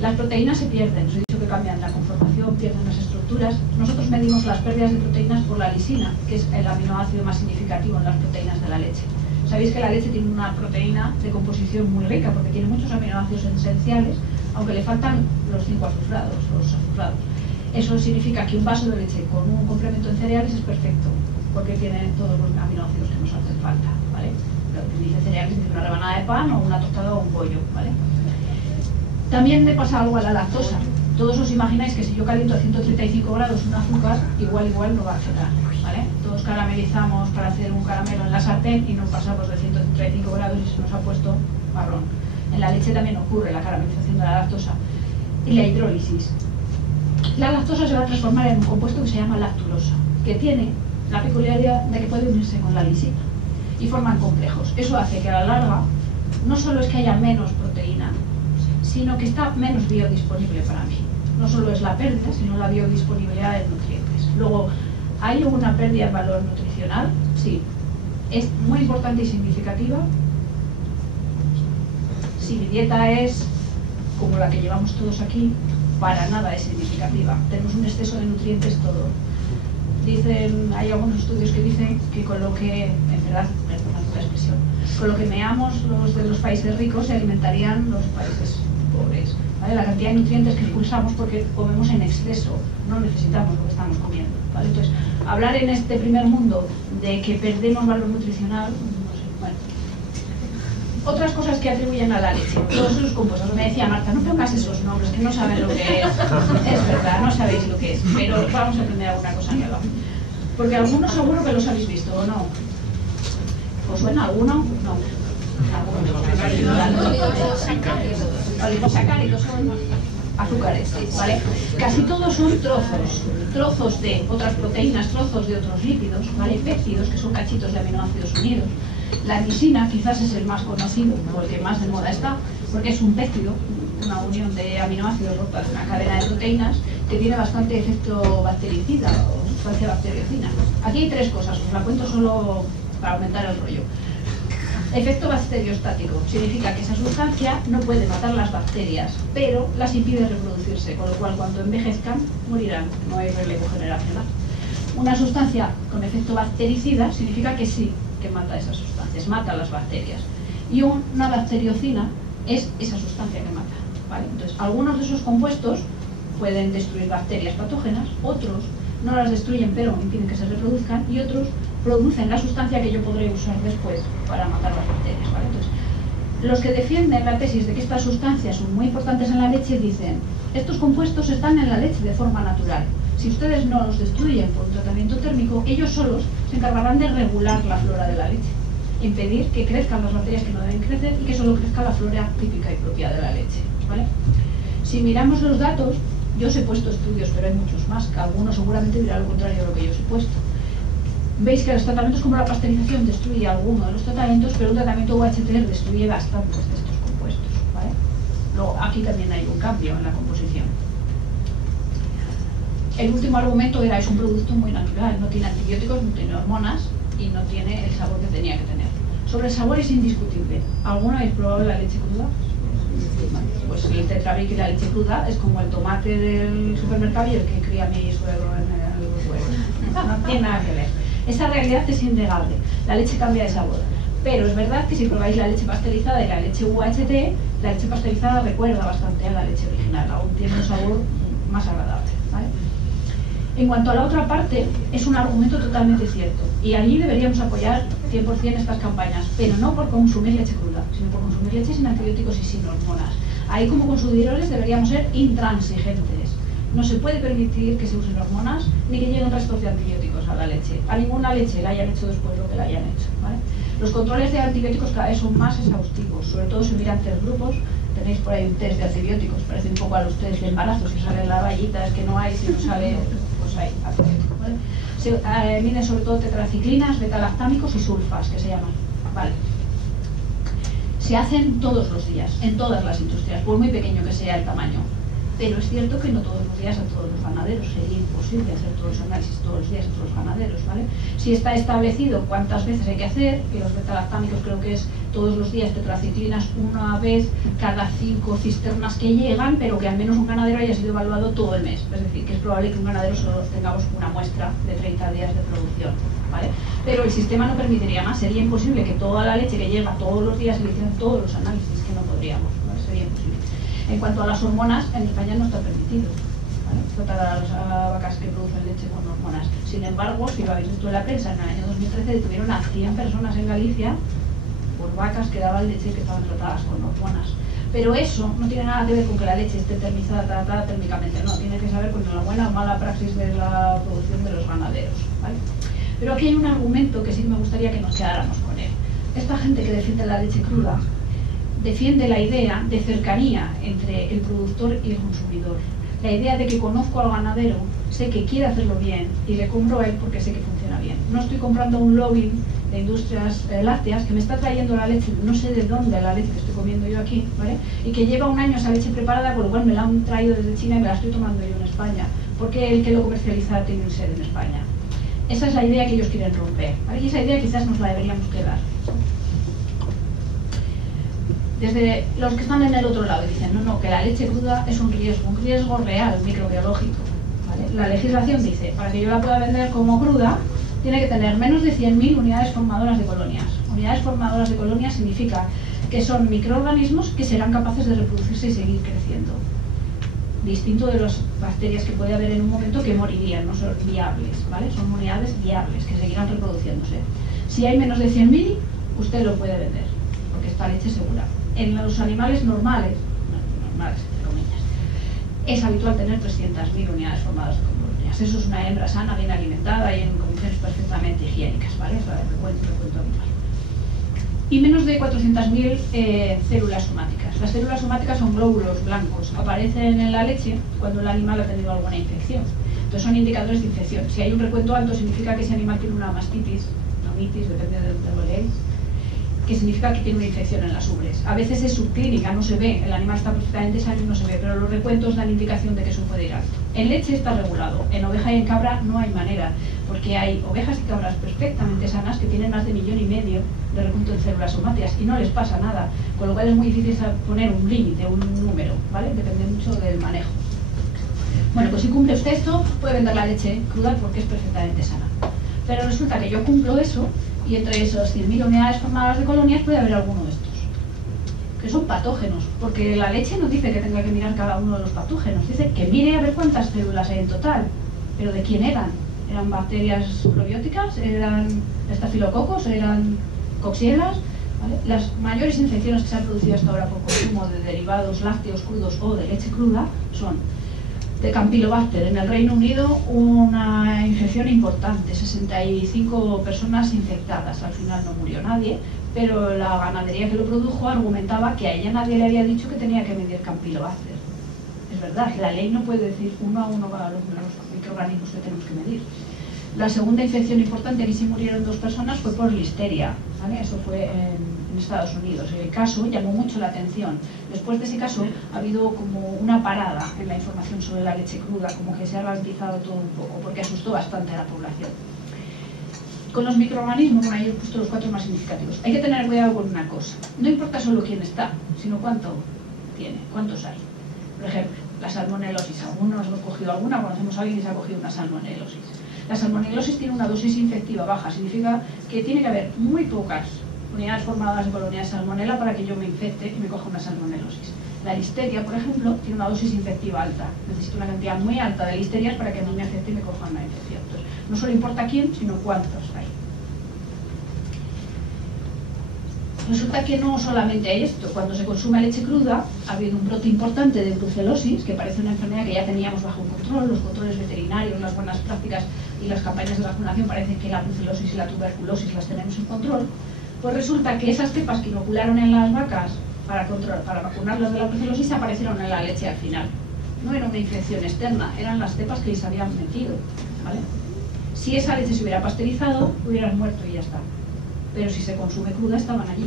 Las proteínas se pierden, os he dicho que cambian la conformación, pierden las estructuras. Nosotros medimos las pérdidas de proteínas por la lisina, que es el aminoácido más significativo en las proteínas de la leche. Sabéis que la leche tiene una proteína de composición muy rica, porque tiene muchos aminoácidos esenciales, aunque le faltan los 5 azufrados, los azufrados. Eso significa que un vaso de leche con un complemento en cereales es perfecto, porque tiene todos los aminoácidos que nos hacen falta, ¿vale? Dice cereales, dice una rebanada de pan o una tostada o un pollo, ¿vale? También le pasa algo a la lactosa. Todos os imagináis que si yo caliento a 135 grados un azúcar, igual no va a quedar, ¿vale? Todos caramelizamos para hacer un caramelo en la sartén y no pasamos de 135 grados y se nos ha puesto marrón. En la leche también ocurre la caramelización de la lactosa y la hidrólisis. La lactosa se va a transformar en un compuesto que se llama lactulosa, que tiene la peculiaridad de que puede unirse con la lisina y forman complejos. Eso hace que a la larga no solo es que haya menos proteína, sino que está menos biodisponible para mí. No solo es la pérdida, sino la biodisponibilidad de nutrientes. Luego, ¿hay una pérdida de valor nutricional? Sí. ¿Es muy importante y significativa? Si mi dieta es como la que llevamos todos aquí, para nada es significativa. Tenemos un exceso de nutrientes todo. Dicen, hay algunos estudios que dicen que con lo que, en verdad, perdonad la expresión, con lo que meamos los de los países ricos se alimentarían los países pobres, ¿vale? La cantidad de nutrientes que expulsamos porque comemos en exceso, no necesitamos lo que estamos comiendo, ¿vale? Entonces, hablar en este primer mundo de que perdemos valor nutricional, no sé, bueno. Otras cosas que atribuyen a la leche, todos esos compuestos. Me decía Marta, no pongas esos nombres, que no saben lo que es. Es verdad, no sabéis lo que es, pero vamos a aprender alguna cosa nueva. Porque algunos seguro que los habéis visto, ¿o no? ¿Os suena alguno? No. Oligosacáridos son azúcares, ¿vale? Casi todos son trozos de otras proteínas, trozos de otros lípidos, ¿vale? Péptidos, que son cachitos de aminoácidos unidos. La lisina quizás es el más conocido o el que más de moda está, porque es un péptido, una unión de aminoácidos rotas en una cadena de proteínas que tiene bastante efecto bactericida o sustancia bacteriocina. Aquí hay 3 cosas, os la cuento solo para aumentar el rollo. Efecto bacteriostático significa que esa sustancia no puede matar las bacterias, pero las impide reproducirse, con lo cual cuando envejezcan morirán, no hay relevo generacional. Una sustancia con efecto bactericida significa que sí, que mata esas sustancias, mata las bacterias. Y una bacteriocina es esa sustancia que mata, ¿vale? Entonces, algunos de esos compuestos pueden destruir bacterias patógenas, otros no las destruyen pero impiden que se reproduzcan y otros producen la sustancia que yo podré usar después para matar las bacterias, ¿vale? Entonces, los que defienden la tesis de que estas sustancias son muy importantes en la leche dicen, estos compuestos están en la leche de forma natural. Si ustedes no los destruyen por un tratamiento térmico, ellos solos se encargarán de regular la flora de la leche, impedir que crezcan las bacterias que no deben crecer y que solo crezca la flora típica y propia de la leche, ¿vale? Si miramos los datos, yo os he puesto estudios, pero hay muchos más, que algunos seguramente dirán lo contrario de lo que yo os he puesto. Veis que los tratamientos como la pasteurización destruye algunos de los tratamientos, pero un tratamiento UHT destruye bastantes de estos compuestos, ¿vale? Luego, aquí también hay un cambio en la composición. El último argumento era, es un producto muy natural, no tiene antibióticos, no tiene hormonas y no tiene el sabor que tenía que tener. Sobre el sabor es indiscutible. ¿Alguna habéis probado la leche cruda? Pues el Tetrabric y la leche cruda es como el tomate del supermercado y el que cría mi suegro en los huevos. No tiene nada que ver. Esa realidad es innegable. La leche cambia de sabor. Pero es verdad que si probáis la leche pasteurizada y la leche UHT, la leche pasteurizada recuerda bastante a la leche original, aún tiene un sabor más agradable, ¿vale? En cuanto a la otra parte, es un argumento totalmente cierto. Y allí deberíamos apoyar 100% estas campañas, pero no por consumir leche cruda, sino por consumir leche sin antibióticos y sin hormonas. Ahí como consumidores deberíamos ser intransigentes. No se puede permitir que se usen hormonas ni que lleguen restos de antibióticos a la leche. A ninguna leche la hayan hecho después lo que la hayan hecho, ¿vale? Los controles de antibióticos cada vez son más exhaustivos, sobre todo si miran 3 grupos. Tenéis por ahí un test de antibióticos, parece un poco a los test de embarazo, si sale la rayita es que no hay, si no sale, pues hay antibióticos, ¿vale? Se miden sobre todo tetraciclinas, betalactámicos y sulfas, que se llaman, ¿vale? Se hacen todos los días, en todas las industrias, por muy pequeño que sea el tamaño. Pero es cierto que no todos los días a todos los ganaderos, sería imposible hacer todos los análisis todos los días a todos los ganaderos, ¿vale? Si está establecido cuántas veces hay que hacer, y los betalactámicos creo que es todos los días tetraciclinas una vez cada 5 cisternas que llegan, pero que al menos un ganadero haya sido evaluado todo el mes. Es decir, que es probable que un ganadero solo tengamos una muestra de 30 días de producción, ¿vale? Pero el sistema no permitiría más, sería imposible que toda la leche que llega todos los días se le hicieran todos los análisis, que no podríamos, ¿vale? Sería imposible. En cuanto a las hormonas, en España no está permitido, ¿vale? Tratar a las vacas que producen leche con hormonas. Sin embargo, si lo habéis visto en la prensa, en el año 2013 detuvieron a 100 personas en Galicia por vacas que daban leche y que estaban tratadas con hormonas. Pero eso no tiene nada que ver con que la leche esté termizada, tratada térmicamente, no, tiene que saber con la buena o mala praxis de la producción de los ganaderos, ¿vale? Pero aquí hay un argumento que sí me gustaría que nos quedáramos con él. Esta gente que defiende la leche cruda defiende la idea de cercanía entre el productor y el consumidor. La idea de que conozco al ganadero, sé que quiere hacerlo bien y le compro a él porque sé que funciona bien. No estoy comprando un lobby de industrias lácteas que me está trayendo la leche, no sé de dónde la leche que estoy comiendo yo aquí, ¿vale? Y que lleva un año esa leche preparada, con lo cual me la han traído desde China y me la estoy tomando yo en España, porque el que lo comercializa tiene sede en España. Esa es la idea que ellos quieren romper, ¿vale? Y esa idea quizás nos la deberíamos quedar. Desde los que están en el otro lado y dicen, no, que la leche cruda es un riesgo real, microbiológico, ¿vale? La legislación dice, para que yo la pueda vender como cruda, tiene que tener menos de 100.000 unidades formadoras de colonias. Unidades formadoras de colonias significa que son microorganismos que serán capaces de reproducirse y seguir creciendo. Distinto de las bacterias que puede haber en un momento que morirían, no son viables, ¿vale? Son unidades viables que seguirán reproduciéndose. Si hay menos de 100.000, usted lo puede vender, porque está leche segura. En los animales normales, entre comillas, es habitual tener 300.000 unidades formadas de colonias. Eso es una hembra sana, bien alimentada y en condiciones perfectamente higiénicas, ¿vale? Eso es el recuento habitual. Y menos de 400.000 células somáticas. Las células somáticas son glóbulos blancos, aparecen en la leche cuando el animal ha tenido alguna infección. Entonces son indicadores de infección. Si hay un recuento alto significa que ese animal tiene una mastitis, una mitis, depende de dónde lo leéis, que significa que tiene una infección en las ubres. A veces es subclínica, no se ve, el animal está perfectamente sano y no se ve, pero los recuentos dan indicación de que eso puede ir alto. En leche está regulado, en oveja y en cabra no hay manera, porque hay ovejas y cabras perfectamente sanas que tienen más de 1,5 millones de recuento en células somáticas y no les pasa nada, con lo cual es muy difícil poner un límite, un número, ¿vale? Depende mucho del manejo. Bueno, pues si cumple usted esto, puede vender la leche cruda porque es perfectamente sana. Pero resulta que yo cumplo eso, y entre esos 100.000 unidades formadas de colonias puede haber alguno de estos, que son patógenos, porque la leche no dice que tenga que mirar cada uno de los patógenos, dice que mire a ver cuántas células hay en total, pero ¿de quién eran? ¿Eran bacterias probióticas? ¿Eran estafilococos? ¿Eran coxielas? ¿Vale? Las mayores infecciones que se han producido hasta ahora por consumo de derivados lácteos crudos o de leche cruda son de Campylobacter. En el Reino Unido una infección importante, 65 personas infectadas, al final no murió nadie, pero la ganadería que lo produjo argumentaba que a ella nadie le había dicho que tenía que medir Campylobacter. Es verdad, la ley no puede decir uno a uno cada los microorganismos que tenemos que medir. La segunda infección importante, aquí sí murieron 2 personas, fue por listeria, ¿vale? Eso fue en Estados Unidos. El caso llamó mucho la atención. Después de ese caso ha habido como una parada en la información sobre la leche cruda, como que se ha ralentizado todo un poco, porque asustó bastante a la población. Con los microorganismos, bueno, yo he puesto los 4 más significativos. Hay que tener cuidado con una cosa. No importa solo quién está, sino cuánto tiene, cuántos hay. Por ejemplo, la salmonelosis. Algunos hemos cogido alguna, conocemos a alguien que se ha cogido una salmonelosis. La salmonelosis tiene una dosis infectiva baja, significa que tiene que haber muy pocas unidades formadas de colonias de salmonela para que yo me infecte y me coja una salmonelosis. La listeria, por ejemplo, tiene una dosis infectiva alta. Necesito una cantidad muy alta de listerias para que a mí me afecte y me coja una infección. Entonces, no solo importa quién, sino cuántos hay. Resulta que no solamente hay esto. Cuando se consume leche cruda, ha habido un brote importante de brucelosis, que parece una enfermedad que ya teníamos bajo control. Los controles veterinarios, las buenas prácticas y las campañas de vacunación parecen que la brucelosis y la tuberculosis las tenemos en control. Pues resulta que esas cepas que inocularon en las vacas para vacunarlas de la brucelosis aparecieron en la leche al final. No era una infección externa, eran las cepas que les habían metido, ¿vale? Si esa leche se hubiera pasteurizado, hubieran muerto y ya está. Pero si se consume cruda, estaban allí.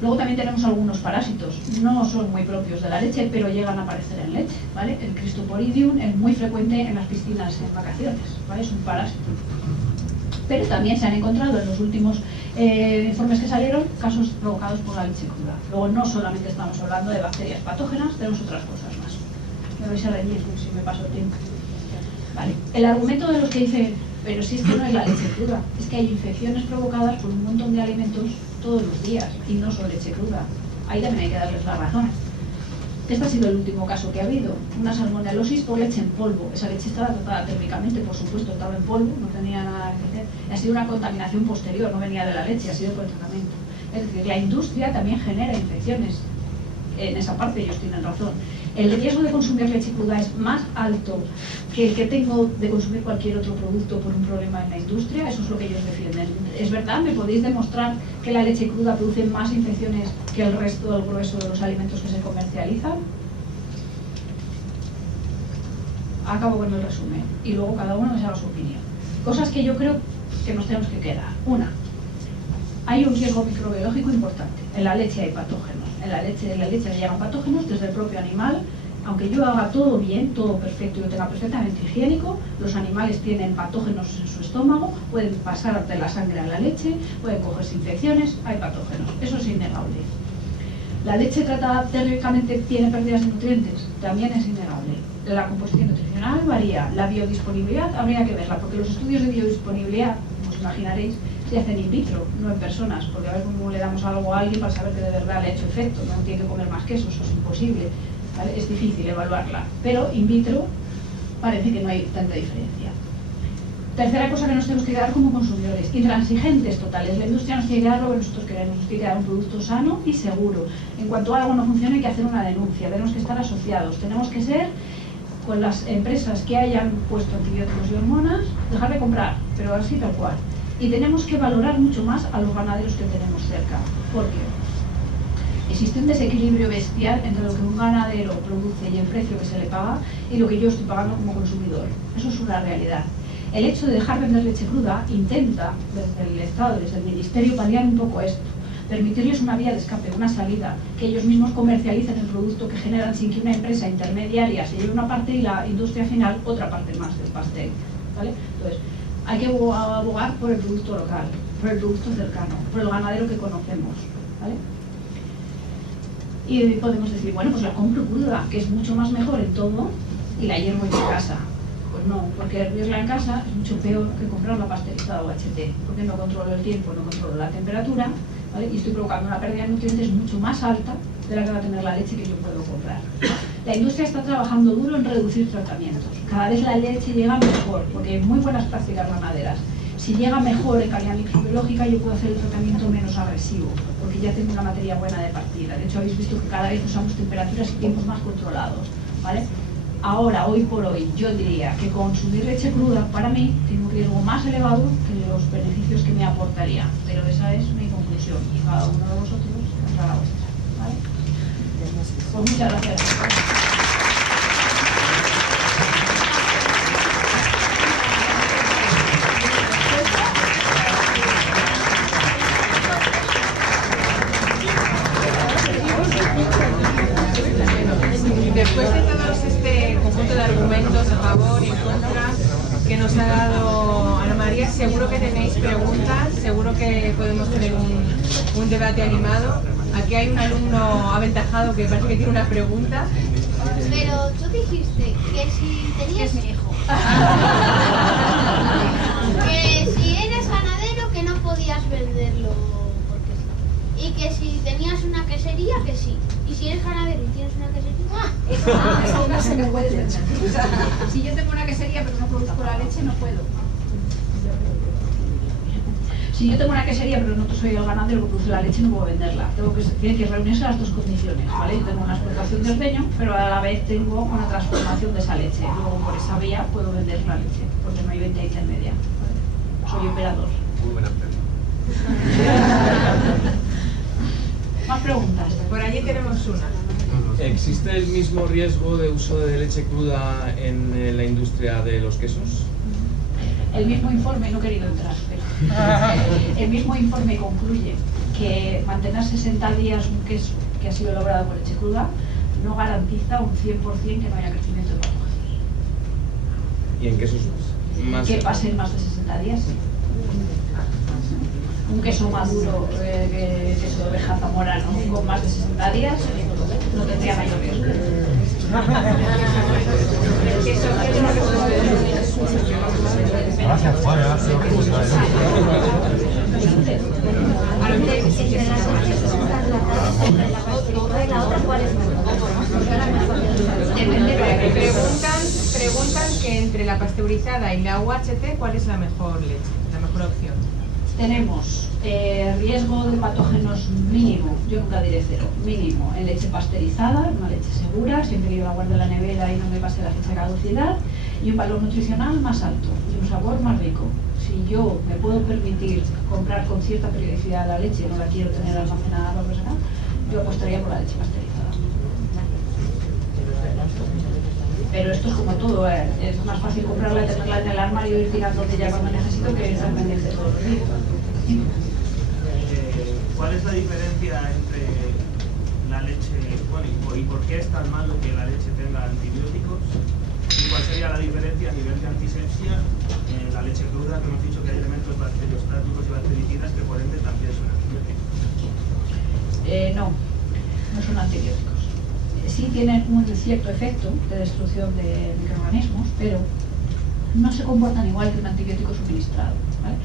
Luego también tenemos algunos parásitos, no son muy propios de la leche, pero llegan a aparecer en leche, ¿vale? El Cristoporidium es muy frecuente en las piscinas en vacaciones, ¿vale? Es un parásito. Pero también se han encontrado en los últimos informes que salieron casos provocados por la leche cruda. Luego no solamente estamos hablando de bacterias patógenas, tenemos otras cosas más. Me vais a reñir si me paso el tiempo. Vale. El argumento de los que dicen, pero si esto no es la leche cruda, es que hay infecciones provocadas por un montón de alimentos todos los días y no son leche cruda. Ahí también hay que darles la razón. Este ha sido el último caso que ha habido, una salmonelosis por leche en polvo. Esa leche estaba tratada térmicamente, por supuesto, estaba en polvo, no tenía nada que hacer. Ha sido una contaminación posterior, no venía de la leche, ha sido por el tratamiento. Es decir, la industria también genera infecciones. En esa parte ellos tienen razón. El riesgo de consumir leche cruda es más alto que el que tengo de consumir cualquier otro producto por un problema en la industria. Eso es lo que ellos defienden. ¿Es verdad? ¿Me podéis demostrar que la leche cruda produce más infecciones que el resto del grueso de los alimentos que se comercializan? Acabo con el resumen y luego cada uno me haga su opinión. Cosas que yo creo que nos tenemos que quedar. Una, hay un riesgo microbiológico importante. En la leche hay patógenos. En la leche le llegan patógenos desde el propio animal. Aunque yo haga todo bien, todo perfecto y lo tenga perfectamente higiénico, los animales tienen patógenos en su estómago, pueden pasar de la sangre a la leche, pueden cogerse infecciones, hay patógenos. Eso es innegable. ¿La leche tratada térmicamente tiene pérdidas de nutrientes? También es innegable. La composición nutricional varía. La biodisponibilidad habría que verla, porque los estudios de biodisponibilidad, como os imaginaréis, se hacen in vitro, no en personas, porque a ver cómo le damos algo a alguien para saber que de verdad le ha hecho efecto. No tiene que comer más queso, eso es imposible, ¿vale? Es difícil evaluarla, pero in vitro parece que no hay tanta diferencia. Tercera cosa que nos tenemos que quedar como consumidores, intransigentes totales. La industria nos tiene que dar lo que nosotros queremos, nos tiene que dar un producto sano y seguro. En cuanto algo no funcione hay que hacer una denuncia, tenemos que estar asociados, tenemos que ser con las empresas que hayan puesto antibióticos y hormonas, dejar de comprar, pero así tal cual. Y tenemos que valorar mucho más a los ganaderos que tenemos cerca. ¿Por qué? Existe un desequilibrio bestial entre lo que un ganadero produce y el precio que se le paga y lo que yo estoy pagando como consumidor. Eso es una realidad. El hecho de dejar vender leche cruda intenta, desde el Estado, desde el Ministerio, paliar un poco esto. Permitirles una vía de escape, una salida, que ellos mismos comercialicen el producto que generan sin que una empresa intermediaria se lleve una parte y la industria final otra parte más del pastel, ¿vale? Entonces, hay que abogar por el producto local, por el producto cercano, por el ganadero que conocemos, ¿vale? Y podemos decir, bueno, pues la compro cruda, que es mucho más mejor en todo, y la hiervo en mi casa. Pues no, porque hervirla en casa es mucho peor que comprarla pasteurizada o HT, porque no controlo el tiempo, no controlo la temperatura, ¿vale? Y estoy provocando una pérdida de nutrientes mucho más alta de la que va a tener la leche que yo puedo comprar. La industria está trabajando duro en reducir tratamientos. Cada vez la leche llega mejor, porque hay muy buenas prácticas ganaderas. Si llega mejor en calidad microbiológica, yo puedo hacer el tratamiento menos agresivo, porque ya tengo una materia buena de partida. De hecho, habéis visto que cada vez usamos temperaturas y tiempos más controlados, ¿vale? Ahora, hoy por hoy, yo diría que consumir leche cruda para mí tiene un riesgo más elevado que los beneficios que me aportaría. Pero esa es mi conclusión y cada uno de vosotros tendrá la vuestra. ¿Vale? Pues muchas gracias. Después de todos este conjunto de argumentos a favor y en contra que nos ha dado Ana María, seguro que tenéis preguntas, seguro que podemos tener un debate animado. Aquí hay un alumno aventajado que parece que tiene una pregunta. Pero tú dijiste que si tenías... Es mi hijo. Que si eres ganadero que no podías venderlo porque sí. Y que si tenías una quesería que sí. Y si eres ganadero y tienes una quesería... Eso no se me puede vender. Si yo tengo una quesería pero no produzco la leche, no puedo. Si yo tengo una quesería pero no soy el ganadero que produce la leche, no puedo venderla. Tienen que reunirse las dos condiciones, ¿vale? Yo tengo una explotación de ordeño, pero a la vez tengo una transformación de esa leche. Luego por esa vía puedo vender la leche, porque no hay venta intermedia. ¿Vale? Soy operador. Muy buena pregunta. ¿Más preguntas? Por allí tenemos una. ¿Existe el mismo riesgo de uso de leche cruda en la industria de los quesos? El mismo informe, no he querido entrar, pero el mismo informe concluye que mantener 60 días un queso que ha sido elaborado con leche cruda no garantiza un 100% que no haya crecimiento de patógenos. ¿Y en quesos más? Que pasen más de 60 días. Un queso maduro, queso de oveja zamorano, con más de 60 días, no tendría mayor riesgo. Gracias, Juan. Preguntan que entre la pasteurizada y la UHT, ¿cuál es la mejor leche, la mejor opción? Tenemos riesgo de patógenos mínimo, yo nunca diré cero, mínimo en leche pasteurizada, una leche segura, siempre que yo la guardo en la nevera y no me pase la fecha de caducidad, y un valor nutricional más alto y un sabor más rico. Si yo me puedo permitir comprar con cierta periodicidad la leche, no la quiero tener almacenada o algo así, yo apostaría por la leche pasteurizada. Pero esto es como todo, es más fácil comprarla y tenerla en el armario y ir tirando de ella cuando necesito que estar pendiente todo el día. ¿Cuál es la diferencia entre la leche, bueno, y por qué es tan malo que la leche tenga antibióticos? ¿Y cuál sería la diferencia a nivel de antisepsia en la leche cruda, que hemos dicho que hay elementos bacteriostáticos y bactericidas que por ende también son antibióticos? No son antibióticos. Sí tienen un cierto efecto de destrucción de microorganismos, pero no se comportan igual que un antibiótico suministrado, ¿vale?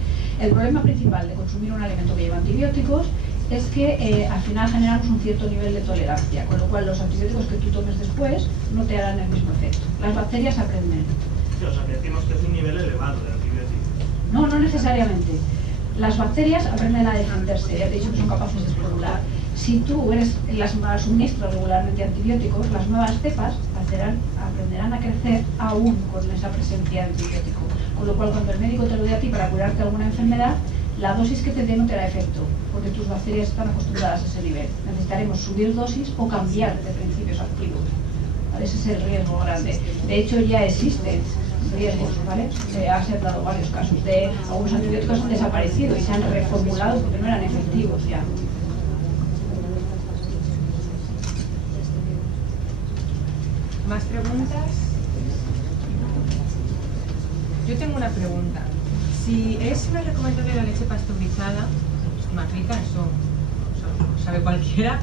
El problema principal de consumir un alimento que lleva antibióticos es que al final generamos un cierto nivel de tolerancia, con lo cual los antibióticos que tú tomes después no te harán el mismo efecto. Las bacterias aprenden. Sí, o sea, que decimos que es un nivel elevado de antibióticos. No necesariamente. Las bacterias aprenden a defenderse, ya te he dicho que son capaces de esporular. Si tú las suministras regularmente antibióticos, las nuevas cepas aprenderán a crecer aún con esa presencia de antibiótico. Con lo cual, cuando el médico te lo dé a ti para curarte alguna enfermedad, la dosis que te dé no te hará efecto, porque tus bacterias están acostumbradas a ese nivel. Necesitaremos subir dosis o cambiar de principios activos. ¿Vale? Ese es el riesgo grande. De hecho, ya existen riesgos, ¿vale? Se han dado varios casos de algunos antibióticos que han desaparecido y se han reformulado porque no eran efectivos ya. ¿Más preguntas? Yo tengo una pregunta. Si es una recomendación de la leche pasteurizada, más rica, eso sabe cualquiera,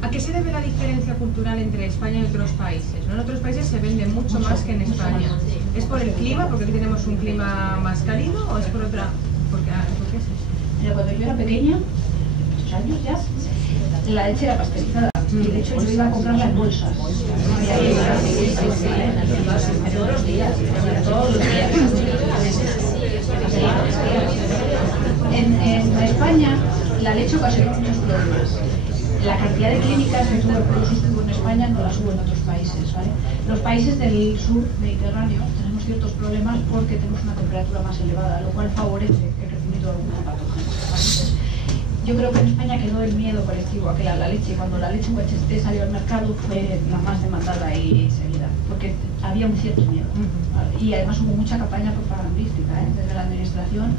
¿a qué se debe la diferencia cultural entre España y otros países? ¿No? En otros países se vende mucho más que en España. ¿Es por el clima, porque aquí tenemos un clima más cálido, o es por otra? ¿Por qué es eso? Mira, cuando yo era pequeña, muchos años ya, la leche era pasteurizada. Y de hecho yo iba a comprarla en bolsas. Todos los días. En España la leche ocasionó muchos problemas. la cantidad de clínicas de tuberculosis que hubo en España no las hubo en otros países, ¿vale? Los países del sur mediterráneo tenemos ciertos problemas porque tenemos una temperatura más elevada, lo cual favorece el crecimiento de algunos patógenos. Entonces, yo creo que en España quedó el miedo colectivo a que la leche, cuando la leche UHT salió al mercado, fue la más demandada y seguida, porque había un cierto miedo. Y además hubo mucha campaña propagandística desde la administración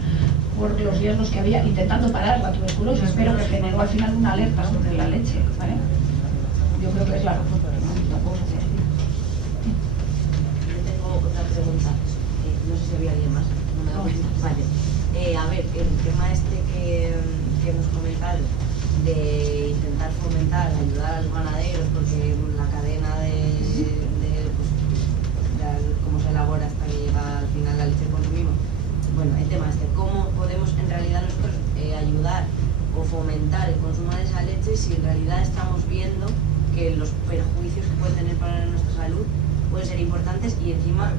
por los riesgos que había, intentando parar la tuberculosis, pero que generó al final una alerta sobre la leche, ¿vale? Yo creo que es la razón por la que tampoco se hace. Yo tengo otra pregunta, no sé si había alguien más. No. Vale. A ver, el tema este que hemos comentado de intentar fomentar, ayudar a los ganaderos, porque la cadena de cómo se elabora hasta que llega al final la leche que consumimos. Bueno, el tema este, ¿cómo podemos en realidad nosotros ayudar o fomentar el consumo de esa leche si en realidad estamos viendo que los perjuicios que puede tener para nuestra salud pueden ser importantes y encima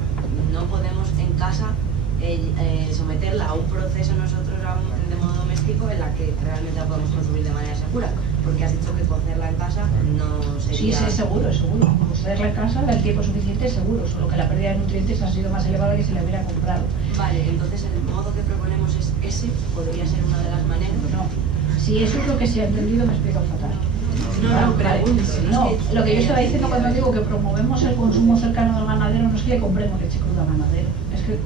no podemos en casa someterla a un proceso nosotros de modo doméstico en la que realmente la podemos consumir de manera segura? Porque has dicho que cocerla en casa no sería... Sí, es seguro. Cocerla en casa el tiempo suficiente es seguro, solo que la pérdida de nutrientes ha sido más elevada que si la hubiera comprado. Vale, entonces el modo que proponemos es ese, podría ser una de las maneras. No, si eso es lo que se ha entendido me explica fatal. No, lo que yo estaba diciendo cuando digo que promovemos el consumo cercano del ganadero no es que le compremos leche cruda al ganadero, es que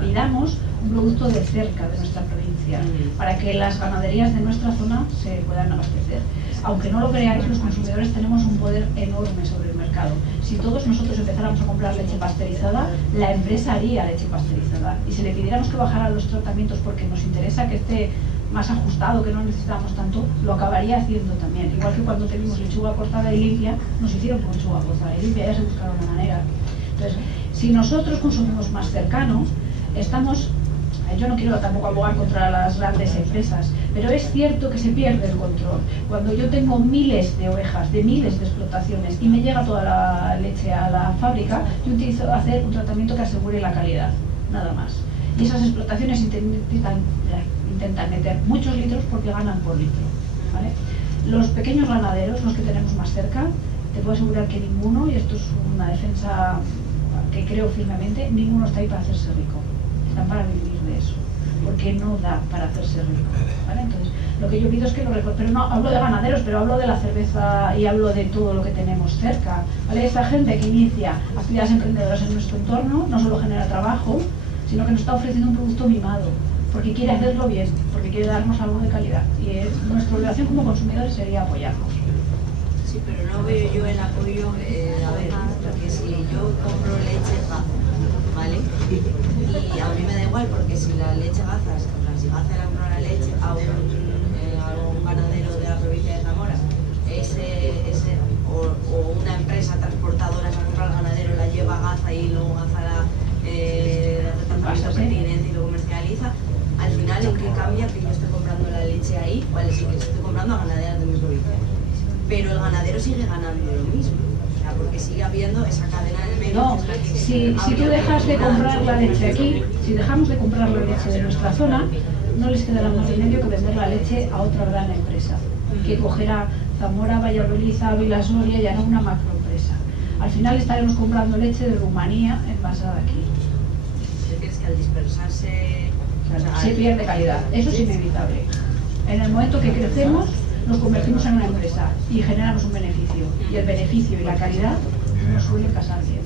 pidamos un producto de cerca de nuestra provincia para que las ganaderías de nuestra zona se puedan abastecer. Aunque no lo creáis, los consumidores tenemos un poder enorme sobre el mercado. Si todos nosotros empezáramos a comprar leche pasteurizada, la empresa haría leche pasteurizada. Y si le pidiéramos que bajara los tratamientos porque nos interesa que esté más ajustado, que no necesitamos tanto, lo acabaría haciendo también. Igual que cuando teníamos lechuga cortada y limpia, nos hicieron con lechuga cortada y limpia, ya se buscaron una manera. Entonces, si nosotros consumimos más cercano, estamos... Yo no quiero tampoco abogar contra las grandes empresas, pero es cierto que se pierde el control. Cuando yo tengo miles de ovejas, de miles de explotaciones, y me llega toda la leche a la fábrica, yo utilizo hacer un tratamiento que asegure la calidad, nada más. Y esas explotaciones intentan meter muchos litros porque ganan por litro, ¿vale? Los pequeños ganaderos, los que tenemos más cerca, te puedo asegurar que ninguno, y esto es una defensa que creo firmemente, ninguno está ahí para hacerse rico, están para vivir de eso, porque no da para hacerse rico, ¿vale? Entonces, lo que yo pido es que lo recuerden, pero no hablo de ganaderos, pero hablo de la cerveza y hablo de todo lo que tenemos cerca, ¿vale? Esta gente que inicia actividades emprendedoras en nuestro entorno no solo genera trabajo, sino que nos está ofreciendo un producto mimado, porque quiere hacerlo bien, porque quiere darnos algo de calidad. Y nuestra obligación como consumidores sería apoyarnos. Sí, pero no veo yo el apoyo, a ver, porque si yo compro leche Gaza, ¿vale? Y a mí me da igual, porque si la leche Gaza, o sea, si Gaza le compra la leche a un ganadero de la provincia de Zamora, o una empresa transportadora se compra al ganadero, la lleva a Gaza y luego Gaza la hace pertinente y lo comercializa, al final ¿en qué cambia que yo esté comprando la leche ahí? Vale, sí que estoy comprando a ganaderas de mi provincia, pero el ganadero sigue ganando lo mismo, o sea, porque sigue habiendo esa cadena de medio. No, si tú dejas de comprar la leche aquí, si dejamos de comprar la leche de nuestra zona, no les quedará más remedio que vender la leche a otra gran empresa, que cogerá Zamora, Valladolid, Ávila, Soria y hará una macroempresa. Al final estaremos comprando leche de Rumanía envasada aquí. ¿Crees que al dispersarse se pierde calidad? Eso es inevitable. En el momento que crecemos, nos convertimos en una empresa y generamos un beneficio. Y el beneficio y la calidad no suelen casar bien.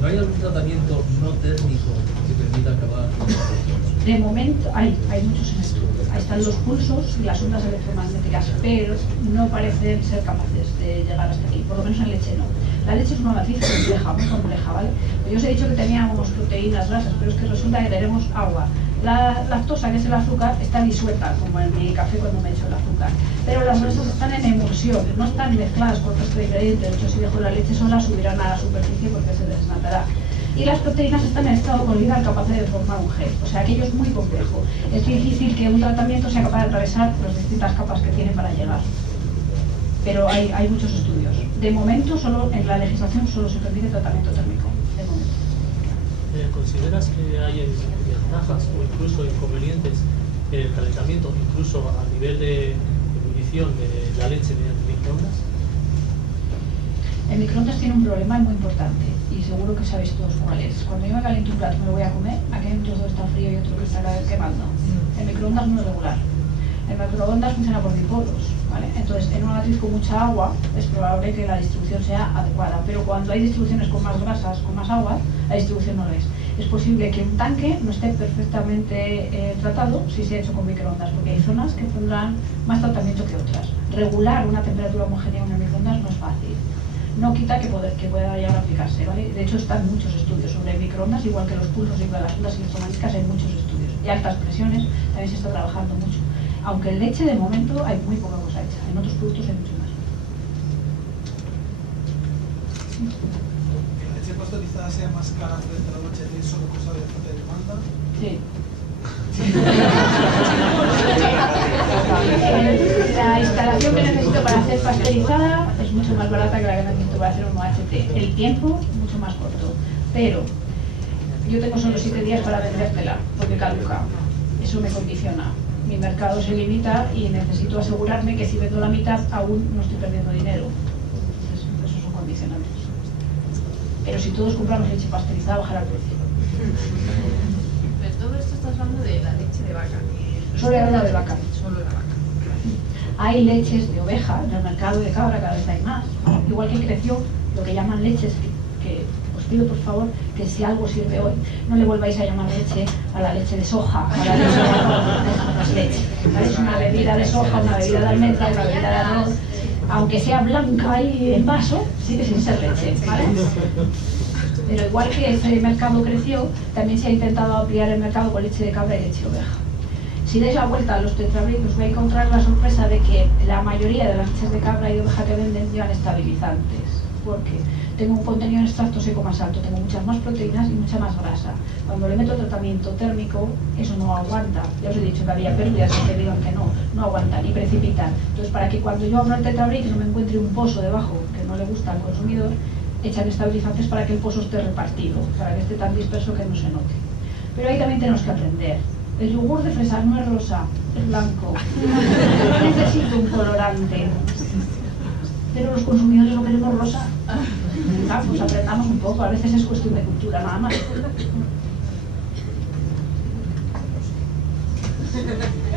¿No hay algún tratamiento no térmico que permita acabar con la situación? De momento hay muchos en estudio. Ahí están los pulsos y las ondas electromagnéticas, pero no parecen ser capaces de llegar hasta aquí, por lo menos en leche no. La leche es una matriz compleja, muy compleja, ¿vale? Yo os he dicho que teníamos proteínas, grasas, pero es que resulta que tenemos agua. La lactosa, que es el azúcar, está disuelta, como en mi café cuando me echo el azúcar. Pero las grasas están en emulsión, no están mezcladas con el resto de ingredientes. De hecho, si dejo la leche sola, subirán a la superficie porque se desnatará. Y las proteínas están en estado colloidal, capaces de formar un gel. O sea, aquello es muy complejo. Es difícil que un tratamiento sea capaz de atravesar las distintas capas que tiene para llegar. Pero hay muchos estudios. De momento, solo en la legislación solo se permite tratamiento térmico. De momento. ¿Consideras que hay ventajas o incluso inconvenientes el calentamiento, incluso a nivel de ebullición de la leche mediante microondas? El microondas tiene un problema muy importante y seguro que sabéis todos cuál es. Cuando yo me caliento un plato y me lo voy a comer, aquí hay un trozo que está frío y otro que está quemando. El microondas no es regular. El microondas funciona por dipolos, ¿vale? Entonces, en una matriz con mucha agua es probable que la distribución sea adecuada, pero cuando hay distribuciones con más grasas, con más agua, la distribución no lo es. Es posible que un tanque no esté perfectamente tratado si se ha hecho con microondas, porque hay zonas que tendrán más tratamiento que otras. Regular una temperatura homogénea en el microondas no es fácil. No quita que pueda llegar a aplicarse, ¿vale? De hecho, están muchos estudios sobre microondas, igual que los pulsos y las ondas electromagnéticas, hay muchos estudios. Y altas presiones también se está trabajando mucho. Aunque en leche, de momento, hay muy poca cosa hecha. En otros productos hay mucho más. ¿Que la leche pasteurizada sea más cara frente a la leche es solo cosa de falta de demanda? Sí. La instalación que necesito para hacer pasteurizada es mucho más barata que la que necesito para hacer un OHT. El tiempo, mucho más corto. Pero yo tengo solo 7 días para vendértela, porque caduca. Eso me condiciona. Mi mercado se limita y necesito asegurarme que si vendo la mitad aún no estoy perdiendo dinero. Entonces, esos son condicionantes. Pero si todos compramos leche pasteurizada, bajará el precio. Pero todo esto estás hablando de la leche de vaca. Solo la de vaca. Solo la vaca. Hay leches de oveja en el mercado de cabra, cada vez hay más. Igual que creció lo que llaman leches, que os pido por favor que si algo sirve hoy, no le volváis a llamar leche a la leche de soja, a la leche de arroz, no es leche. Es una bebida de soja, una bebida de almendra, una bebida de arroz, aunque sea blanca y en vaso, sigue sin ser leche, ¿vale? Pero igual que ese mercado creció, también se ha intentado ampliar el mercado con leche de cabra y leche de oveja. Si dais la vuelta a los tetrabric, os vais a encontrar la sorpresa de que la mayoría de las leches de cabra y de oveja que venden llevan estabilizantes. Porque tengo un contenido en extracto seco más alto, tengo muchas más proteínas y mucha más grasa. Cuando le meto tratamiento térmico, eso no aguanta. Ya os he dicho que había pérdidas que digan que no aguantan y precipitan. Entonces, para que cuando yo abro el tetrabric no me encuentre un pozo debajo que no le gusta al consumidor, echan estabilizantes para que el pozo esté repartido, para que esté tan disperso que no se note. Pero ahí también tenemos que aprender. El yogur de fresa no es rosa, es blanco. No necesito un colorante. Pero los consumidores lo queremos rosa. Pues aprendamos un poco, a veces es cuestión de cultura, nada más.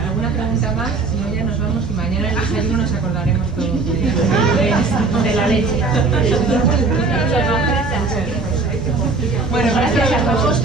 ¿Alguna pregunta más? Si no, ya nos vamos y mañana en el desayuno nos acordaremos todos de la leche. Bueno, gracias a todos.